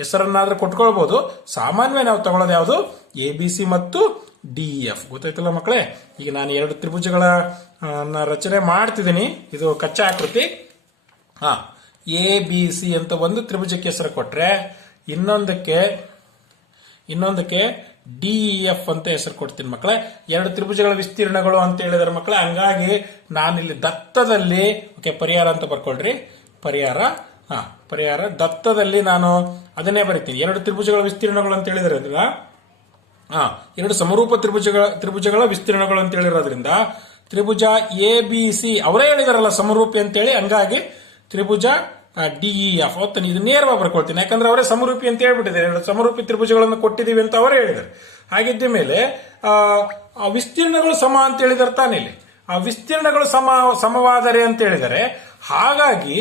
ಹೆಸರನ್ನಾದ್ರೂ ಕೊಟ್ಕೊಳ್ಬಹುದು. ಸಾಮಾನ್ಯವಾಗಿ ನಾವು ತಗೊಳ್ಳೋದು ಯಾವುದು, ಎ ಬಿ ಸಿ ಮತ್ತು ಡಿ ಎಫ್. ಗೊತ್ತಾಯ್ತಲ್ಲ ಮಕ್ಕಳೇ? ಈಗ ನಾನು 2 ತ್ರಿಭುಜಗಳ ರಚನೆ ಮಾಡ್ತಿದ್ದೀನಿ. ಇದು ಕಚ್ಚಾ ಆಕೃತಿ. ಎ ಬಿ ಸಿ ಅಂತ ಒಂದು ತ್ರಿಭುಜಕ್ಕೆ ಹೆಸರು ಕೊಟ್ರೆ ಇನ್ನೊಂದಕ್ಕೆ ಡಿ ಎಫ್ ಅಂತ ಹೆಸರು ಕೊಡ್ತೀನಿ ಮಕ್ಕಳೇ. 2 ತ್ರಿಭುಜಗಳ ವಿಸ್ತೀರ್ಣಗಳು ಅಂತ ಹೇಳಿದಾರೆ ಮಕ್ಕಳೇ. ಹಂಗಾಗಿ ನಾನಿಲ್ಲಿ ದತ್ತದಲ್ಲಿ ಪರಿಹಾರ ಅಂತ ಬರ್ಕೊಳ್ರಿ. ಪರಿಹಾರ ದತ್ತದಲ್ಲಿ ನಾನು ಅದನ್ನೇ ಬರಿತೀನಿ. 2 ತ್ರಿಭುಜಗಳ ವಿಸ್ತೀರ್ಣಗಳು ಅಂತ ಹೇಳಿದ್ರೆ 2 ಸಮರೂಪ ತ್ರಿಭುಜಗಳ ವಿಸ್ತೀರ್ಣಗಳು ಅಂತ ಹೇಳಿರೋದ್ರಿಂದ ತ್ರಿಭುಜ ಎ ಬಿ ಸಿ ಅವರೇ ಹೇಳಿದಾರಲ್ಲ ಸಮರೂಪಿ ಅಂತೇಳಿ, ಹಂಗಾಗಿ ತ್ರಿಭುಜ ಡಿಇಎಫ್. ಹೊತ್ತಾನೆ? ಇದು ನೇರವಾಗಿ ಬರ್ಕೊಳ್ತೀನಿ, ಯಾಕಂದ್ರೆ ಅವರೇ ಸಮರೂಪಿ ಅಂತ ಹೇಳ್ಬಿಟ್ಟಿದ್ದಾರೆ. 2 ಸಮರೂಪಿ ತ್ರಿಭುಜಗಳನ್ನು ಕೊಟ್ಟಿದ್ದೀವಿ ಅಂತ ಅವರೇ ಹೇಳಿದ್ದಾರೆ. ಹಾಗಿದ್ದ ಮೇಲೆ ವಿಸ್ತೀರ್ಣಗಳು ಸಮ ಅಂತ ಹೇಳಿದಾರೆ ತಾನೇ. ಇಲ್ಲಿ ವಿಸ್ತೀರ್ಣಗಳು ಸಮವಾದರೆ ಅಂತ ಹೇಳಿದರೆ, ಹಾಗಾಗಿ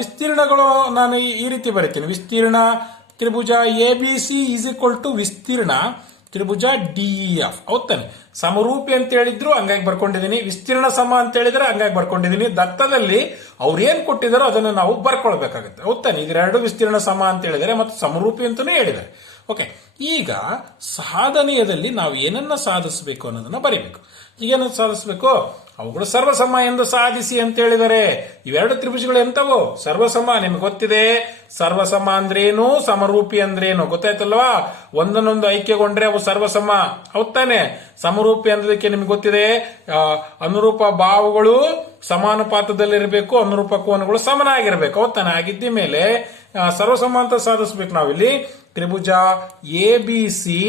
ವಿಸ್ತೀರ್ಣಗಳು ನಾನು ಈ ರೀತಿ ಬರೀತೀನಿ. ವಿಸ್ತೀರ್ಣ ತ್ರಿಭುಜ A B C is equal to ವಿಸ್ತೀರ್ಣ ತ್ರಿಭುಜ ಡಿಇಎಫ್. ಹೌದಾನೆ? ಸಮರೂಪಿ ಅಂತ ಹೇಳಿದ್ರು, ಹಂಗಾಗಿ ಬರ್ಕೊಂಡಿದ್ದೀನಿ. ವಿಸ್ತೀರ್ಣ ಸಮ ಅಂತ ಹೇಳಿದ್ರೆ ಹಂಗಾಗಿ ಬರ್ಕೊಂಡಿದ್ದೀನಿ. ದತ್ತದಲ್ಲಿ ಅವ್ರು ಏನ್ ಕೊಟ್ಟಿದಾರೋ ಅದನ್ನು ನಾವು ಬರ್ಕೊಳ್ಬೇಕಾಗುತ್ತೆ. ಹೌದಾನೆ? ಈಗ 2 ವಿಸ್ತೀರ್ಣ ಸಮ ಅಂತ ಹೇಳಿದರೆ ಮತ್ತು ಸಮರೂಪಿ ಅಂತಾನೂ ಹೇಳಿದ್ದಾರೆ. ಓಕೆ, ಈಗ ಸಾಧನೆಯದಲ್ಲಿ ನಾವು ಏನನ್ನ ಸಾಧಿಸಬೇಕು ಅನ್ನೋದನ್ನ ಬರೀಬೇಕು. ಈಗೇನು ಸಾಧಿಸಬೇಕು? ಅವುಗಳು ಸರ್ವಸಮ ಎಂದು ಸಾಧಿಸಿ ಅಂತ ಹೇಳಿದರೆ. ಇವೆರಡು ತ್ರಿಭುಜಗಳು ಎಂತವು? ಸರ್ವಸಮ. ನಿಮ್ಗೆ ಗೊತ್ತಿದೆ ಸರ್ವಸಮ ಅಂದ್ರೇನು, ಸಮರೂಪಿ ಅಂದ್ರೇನು ಗೊತ್ತಾಯ್ತಲ್ವಾ? ಒಂದನ್ನೊಂದು ಐಕ್ಯಗೊಂಡ್ರೆ ಅವು ಸರ್ವಸಮ. ಹೌದಾನೆ? ಸಮರೂಪಿ ಅನ್ನೋದಕ್ಕೆ ನಿಮ್ಗೆ ಗೊತ್ತಿದೆ, ಅನುರೂಪ ಬಾಹುಗಳು ಸಮಾನುಪಾತದಲ್ಲಿರಬೇಕು, ಅನುರೂಪ ಕೋನಗಳು ಸಮನಾಗಿರ್ಬೇಕು. ಹೌದಾನೆ? ಆಗಿದ್ದ ಮೇಲೆ ಸರ್ವಸಮ ಅಂತ ಸಾಧಿಸ್ಬೇಕು ನಾವಿಲ್ಲಿ. ತ್ರಿಭುಜ ಎ ಬಿ ಸಿ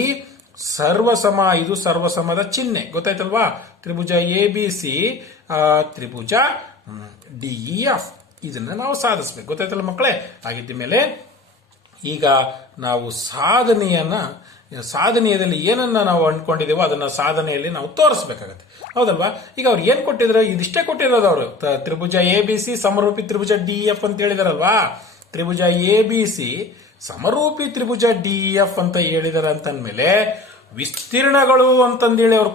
ಸರ್ವಸಮ, ಇದು ಸರ್ವಸಮದ ಚಿಹ್ನೆ ಗೊತ್ತಾಯ್ತಲ್ವಾ? ತ್ರಿಭುಜ ಎ ಬಿ ಸಿ ತ್ರಿಭುಜ ಡಿಇಎಫ್, ಇದನ್ನ ನಾವು ಸಾಧಿಸ್ಬೇಕು. ಗೊತ್ತಾಯ್ತಲ್ಲ ಮಕ್ಕಳೇ? ಆಗಿದ್ದ ಮೇಲೆ ಈಗ ನಾವು ಸಾಧನೆಯಲ್ಲಿ ಏನನ್ನ ನಾವು ಅಂದ್ಕೊಂಡಿದ್ದೇವೋ ಅದನ್ನ ಸಾಧನೆಯಲ್ಲಿ ನಾವು ತೋರಿಸಬೇಕಾಗತ್ತೆ. ಹೌದಲ್ವಾ? ಈಗ ಅವ್ರು ಏನ್ ಕೊಟ್ಟಿದ್ರು? ಇದಿಷ್ಟೇ ಕೊಟ್ಟಿರೋದು ಅವರು. ತ್ರಿಭುಜ ಎ ಬಿ ಸಿ ಸಮರೂಪಿ ತ್ರಿಭುಜ ಡಿಇಎಫ್ ಅಂತ ಹೇಳಿದಾರಲ್ವಾ? ತ್ರಿಭುಜ ಎ ಬಿ ಸಿ ಸಮರೂಪಿ ತ್ರಿಭುಜ ಡಿಇಎಫ್ ಅಂತ ಹೇಳಿದಾರೆ ಅಂತಂದ್ಮೇಲೆ ವಿಸ್ತೀರ್ಣಗಳು ಅಂತಂದೇಳಿ ಅವ್ರು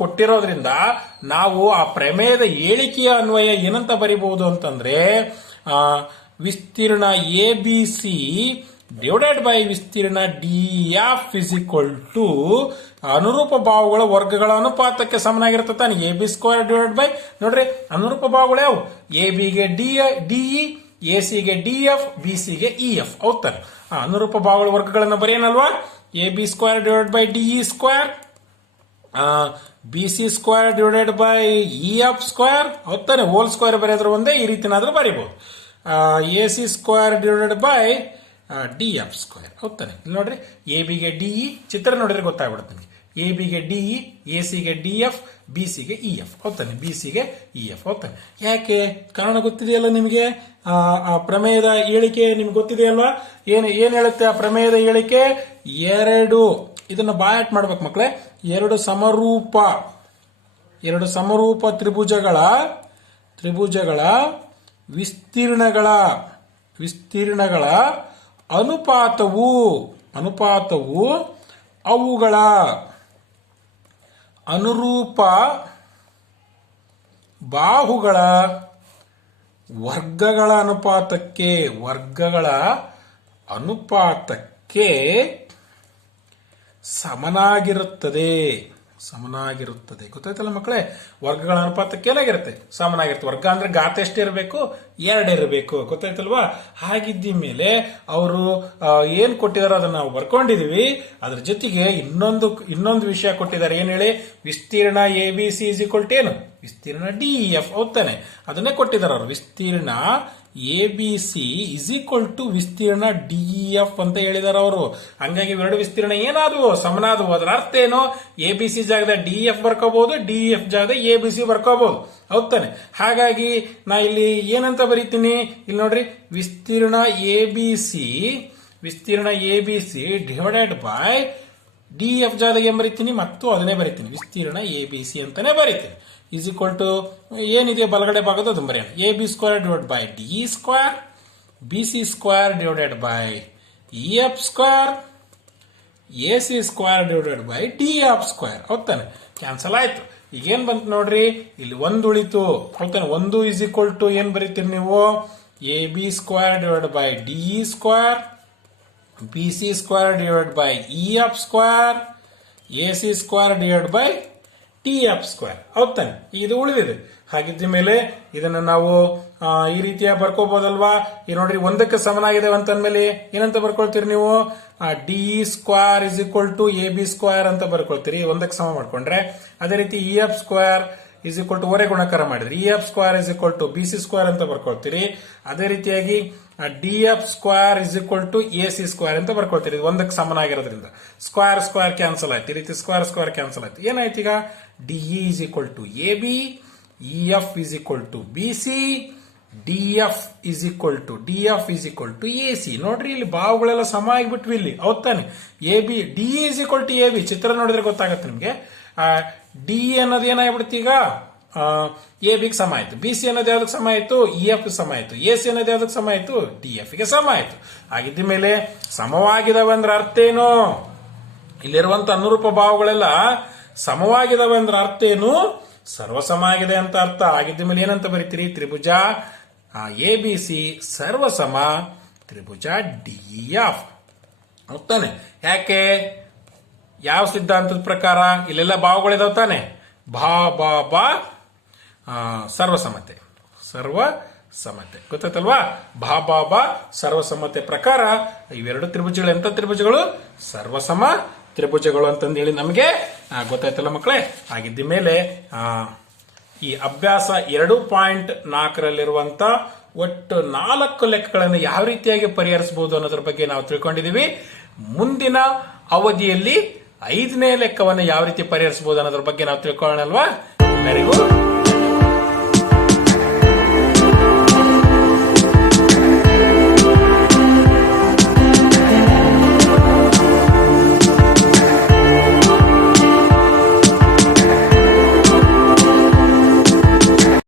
ಕೊಟ್ಟಿರೋದ್ರಿಂದ ನಾವು ಆ ಪ್ರಮೇಯದ ಹೇಳಿಕೆಯ ಅನ್ವಯ ಏನಂತ ಬರಿಬಹುದು ಅಂತಂದ್ರೆ, ವಿಸ್ತೀರ್ಣ A B C divided by ವಿಸ್ತೀರ್ಣ ಡಿಎಫ್ ಇಸ್ ಈಕ್ವಲ್ ಟು ಅನುರೂಪ ಬಾಹುಗಳ ವರ್ಗಗಳ ಅನುಪಾತಕ್ಕೆ ಸಮನಾಗಿರುತ್ತೆ ತಾನೆ. A B square divided by, ನೋಡ್ರಿ ಅನುರೂಪ ಬಾಹುಗಳು ಯಾವ? ಎ ಬಿಗೆ ಡಿಇ, ಎ ಸಿಗೆ ಡಿಎಫ್, ಬಿ ಸಿಗೆ ಇಎಫ್. ಹೌದಾನೆ? ಅನುರೂಪ ಬಾಹುಗಳ ವರ್ಗಗಳನ್ನು ಬರೆಯನಲ್ವಾ? A B square divided by DE square, B C square divided by EF square. ಹೌದಾನೆ? ಹೋಲ್ ಸ್ಕ್ವೇರ್ ಬರೆಯೋದ್ರ ಒಂದೇ, ಈ ರೀತಿನಾದ್ರೂ ಬರೀಬಹುದು. A C square divided by DF square. ಹೌದಾನೆ? ಇಲ್ಲಿ ನೋಡ್ರಿ, ಎ ಬಿಗೆ ಡಿಇ ಚಿತ್ರ ನೋಡಿದ್ರೆ ಗೊತ್ತಾಗ್ಬಿಡುತ್ತೆ ನಿಮಗೆ. ಎ ಬಿಗೆ ಡಿಇ, ಎ ಸಿಗೆ ಡಿಎಫ್, ಬಿ ಸಿಗೆ ಇಎಫ್ ಹೋಗ್ತಾನೆ, ಬಿ ಸಿಗೆ ಇಎಫ್ ಹೋಗ್ತಾನೆ. ಯಾಕೆ ಕಾರಣ ಗೊತ್ತಿದೆಯಲ್ಲ ನಿಮಗೆ? ಆ ಪ್ರಮೇಯದ ಹೇಳಿಕೆ ನಿಮ್ಗೆ ಗೊತ್ತಿದೆಯಲ್ವಾ? ಏನ್ ಹೇಳುತ್ತೆ ಆ ಪ್ರಮೇಯದ ಹೇಳಿಕೆ? ಇದನ್ನ ಬಾಯಾಟ್ ಮಾಡ್ಬೇಕು ಮಕ್ಕಳೇ. ಎರಡು ಸಮರೂಪ ತ್ರಿಭುಜಗಳ ವಿಸ್ತೀರ್ಣಗಳ ಅನುಪಾತವು ಅವುಗಳ ಅನುರೂಪ ಬಾಹುಗಳ ವರ್ಗಗಳ ಅನುಪಾತಕ್ಕೆ ಸಮನಾಗಿರುತ್ತದೆ. ಗೊತ್ತಾಯ್ತಲ್ಲ ಮಕ್ಕಳೇ? ವರ್ಗಗಳ ಅನುಪಾತಕ್ಕೆ ಏನಾಗಿರುತ್ತೆ? ಸಮನಾಗಿರುತ್ತೆ. ವರ್ಗ ಅಂದ್ರೆ ಘಾತ ಎಷ್ಟಿರಬೇಕು? 2 ಇರಬೇಕು. ಗೊತ್ತಾಯ್ತಲ್ವಾ? ಹಾಗಿದ್ದ ಮೇಲೆ ಅವರು ಏನ್ ಕೊಟ್ಟಿದಾರೋ ಅದನ್ನ ನಾವು ಬರ್ಕೊಂಡಿದೀವಿ. ಅದ್ರ ಜೊತೆಗೆ ಇನ್ನೊಂದು ವಿಷಯ ಕೊಟ್ಟಿದ್ದಾರೆ. ಏನ್ ಹೇಳಿ? ವಿಸ್ತೀರ್ಣ A B C is equal to ಏನು? ವಿಸ್ತೀರ್ಣ ಡಿ ಎಫ್ ಹೋಗ್ತಾನೆ. ಅದನ್ನೇ ಕೊಟ್ಟಿದ್ದಾರೆ ಅವರು. ವಿಸ್ತೀರ್ಣ A B C is equal to ವಿಸ್ತೀರ್ಣ ಡಿಇಎಫ್ ಅಂತ ಹೇಳಿದಾರೆ ಅವರು. ಹಂಗಾಗಿ ಎರಡು ವಿಸ್ತೀರ್ಣ ಏನಾದವು? ಸಮನಾದವು. ಅದರ ಅರ್ಥ ಏನು? ಎ ಬಿ ಸಿ ಜಾಗದ ಡಿಇಎಫ್ ಬರ್ಕೋಬಹುದು, ಡಿಇಎಫ್ ಜಾಗದ ಎ ಬಿ ಸಿ ಬರ್ಕೋಬಹುದು. ಹೌದಾನೆ? ಹಾಗಾಗಿ ನಾ ಇಲ್ಲಿ ಏನಂತ ಬರೀತೀನಿ? ಇಲ್ಲಿ ನೋಡ್ರಿ, ವಿಸ್ತೀರ್ಣ A B C divided by DF ಜಾಗದಾಗ ಏನ್ ಬರೀತೀನಿ? ಮತ್ತು ಅದನ್ನೇ ಬರೀತೀನಿ, ವಿಸ್ತೀರ್ಣ ಎ ಬಿ ಸಿ ಅಂತಾನೆ ಬರೀತೀನಿ. ಇಸ್ ಈಕ್ವಲ್ ಟು ಏನಿದೆ ಬಲಗಡೆ ಭಾಗದ ಅದನ್ನು ಬರೆಯೋಣ. A B square divide by D square, B C square divided by E F square, A C square divided by D F square. ಹೌದಾನೆ? ಕ್ಯಾನ್ಸಲ್ ಆಯ್ತು. ಈಗೇನ್ ಬಂತು ನೋಡ್ರಿ, ಇಲ್ಲಿ ಒಂದು ಉಳಿತು. ಹೌದಾನೆ? ಒಂದು ಇಸ್ ಈಕ್ವಲ್ ಟು ಏನ್ ಬರೀತೀರಿ ನೀವು? A B square divide by D square, B C square divide by E F square, A C square divide by T F square. ಹೌದಾನೆ? ಇದು ಉಳಿದಿದೆ. ಹಾಗಿದ್ದ ಮೇಲೆ ಇದನ್ನ ನಾವು ಈ ರೀತಿಯ ಬರ್ಕೋಬಹುದಲ್ವಾ? ಈ ನೋಡ್ರಿ, ಒಂದಕ್ಕೆ ಸಮನಾಗಿದೆ ಅಂತಂದ್ಮೇಲೆ ಏನಂತ ಬರ್ಕೊಳ್ತೀರಿ ನೀವು? D square is equal to A B square ಅಂತ ಬರ್ಕೊಳ್ತೀರಿ, ಒಂದಕ್ಕೆ ಸಮ ಮಾಡ್ಕೊಂಡ್ರೆ. ಅದೇ ರೀತಿ E F square is equal to ಒರೆ ಗುಣಕಾರ ಮಾಡಿದ್ರಿ, E F square is equal to B C square ಅಂತ ಬರ್ಕೊಳ್ತೀರಿ. ಅದೇ ರೀತಿಯಾಗಿ D F square is equal to A C square ಅಂತ ಬರ್ಕೊಳ್ತೀರಿ. ಒಂದಕ್ಕೆ ಸಮನಾಗಿರೋದ್ರಿಂದ ಸ್ಕ್ವೇರ್ ಕ್ಯಾನ್ಸಲ್ ಆಯ್ತು. ಈ ರೀತಿ ಸ್ಕ್ವೇರ್ ಕ್ಯಾನ್ಸಲ್ ಆಯ್ತು. ಏನಾಯ್ತು ಈಗ? DE is equal to A B, E F is equal to B C, DF is equal to A C. ನೋಡ್ರಿ, ಇಲ್ಲಿ ಬಾವುಗಳೆಲ್ಲ ಸಮ ಆಗಿಬಿಟ್ವಿ ಇಲ್ಲಿ. ಹೌದಾನೆ? A B D is equal to A B. ಚಿತ್ರ ನೋಡಿದ್ರೆ ಗೊತ್ತಾಗುತ್ತೆ ನಿಮ್ಗೆ. ಡಿ ಅನ್ನೋದು ಏನಾಗ್ಬಿಡುತ್ತೆ ಈಗ? ಎ ಬಿಗೆ ಸಮ ಆಯ್ತು. ಬಿ ಸಿ ಅನ್ನೋದು ಯಾವ್ದಕ್ಕೆ ಸಮ ಆಯ್ತು? ಇ ಎಫ್ ಸಮ ಆಯ್ತು. ಎ ಸಿ ಅನ್ನೋದು ಯಾವ್ದಕ್ಕೆ ಸಮ ಆಯ್ತು? ಡಿ ಎಫ್ ಗೆ ಸಮ ಆಯ್ತು. ಹಾಗಿದ್ದ ಮೇಲೆ ಸಮವಾಗಿದಾವೆ ಅಂದ್ರೆ ಅರ್ಥ ಏನು? ಇಲ್ಲಿರುವಂತ ಅನುರೂಪ ಭಾವಗಳೆಲ್ಲ ಸಮವಾಗಿದಾವೆ ಅಂದ್ರೆ ಅರ್ಥ ಏನು? ಸರ್ವಸಮ ಆಗಿದೆ ಅಂತ ಅರ್ಥ. ಆಗಿದ್ದ ಮೇಲೆ ಏನಂತ ಬರೀತೀರಿ? ತ್ರಿಭುಜ ಎ ಬಿ ಸಿ ಸರ್ವಸಮ ತ್ರಿಭುಜ ಡಿಇಎಫ್. ಹೌದಾನೆ? ಯಾಕೆ? ಯಾವ ಸಿದ್ಧಾಂತದ ಪ್ರಕಾರ? ಇಲ್ಲೆಲ್ಲ ಭಾವಗಳಿದಾವ್ ತಾನೆ. ಬಾ ಸರ್ವಸಮತೆ ಗೊತ್ತಾಯ್ತಲ್ವಾ? ಬಾ ಸರ್ವಸಮತೆ ಪ್ರಕಾರ ಇವೆರಡು ತ್ರಿಭುಜಗಳು ಎಂತ ತ್ರಿಭುಜಗಳು? ಸರ್ವಸಮ ತ್ರಿಭುಜಗಳು ಅಂತಂದೇಳಿ ನಮಗೆ ಗೊತ್ತಾಯ್ತಲ್ಲ ಮಕ್ಕಳೇ? ಆಗಿದ್ದ ಮೇಲೆ ಈ ಅಭ್ಯಾಸ 2.4ರಲ್ಲಿರುವಂತ ಒಟ್ಟು 4 ಲೆಕ್ಕಗಳನ್ನು ಯಾವ ರೀತಿಯಾಗಿ ಪರಿಹರಿಸಬಹುದು ಅನ್ನೋದ್ರ ಬಗ್ಗೆ ನಾವು ತಿಳ್ಕೊಂಡಿದೀವಿ. ಮುಂದಿನ ಅವಧಿಯಲ್ಲಿ 5ನೇ ಲೆಕ್ಕವನ್ನು ಯಾವ ರೀತಿ ಪರಿಹರಿಸಬಹುದು ಅನ್ನೋದ್ರ ಬಗ್ಗೆ ನಾವು ತಿಳ್ಕೊಳ್ಳೋಣಲ್ವಾ? ಎಲ್ಲರಿಗೂ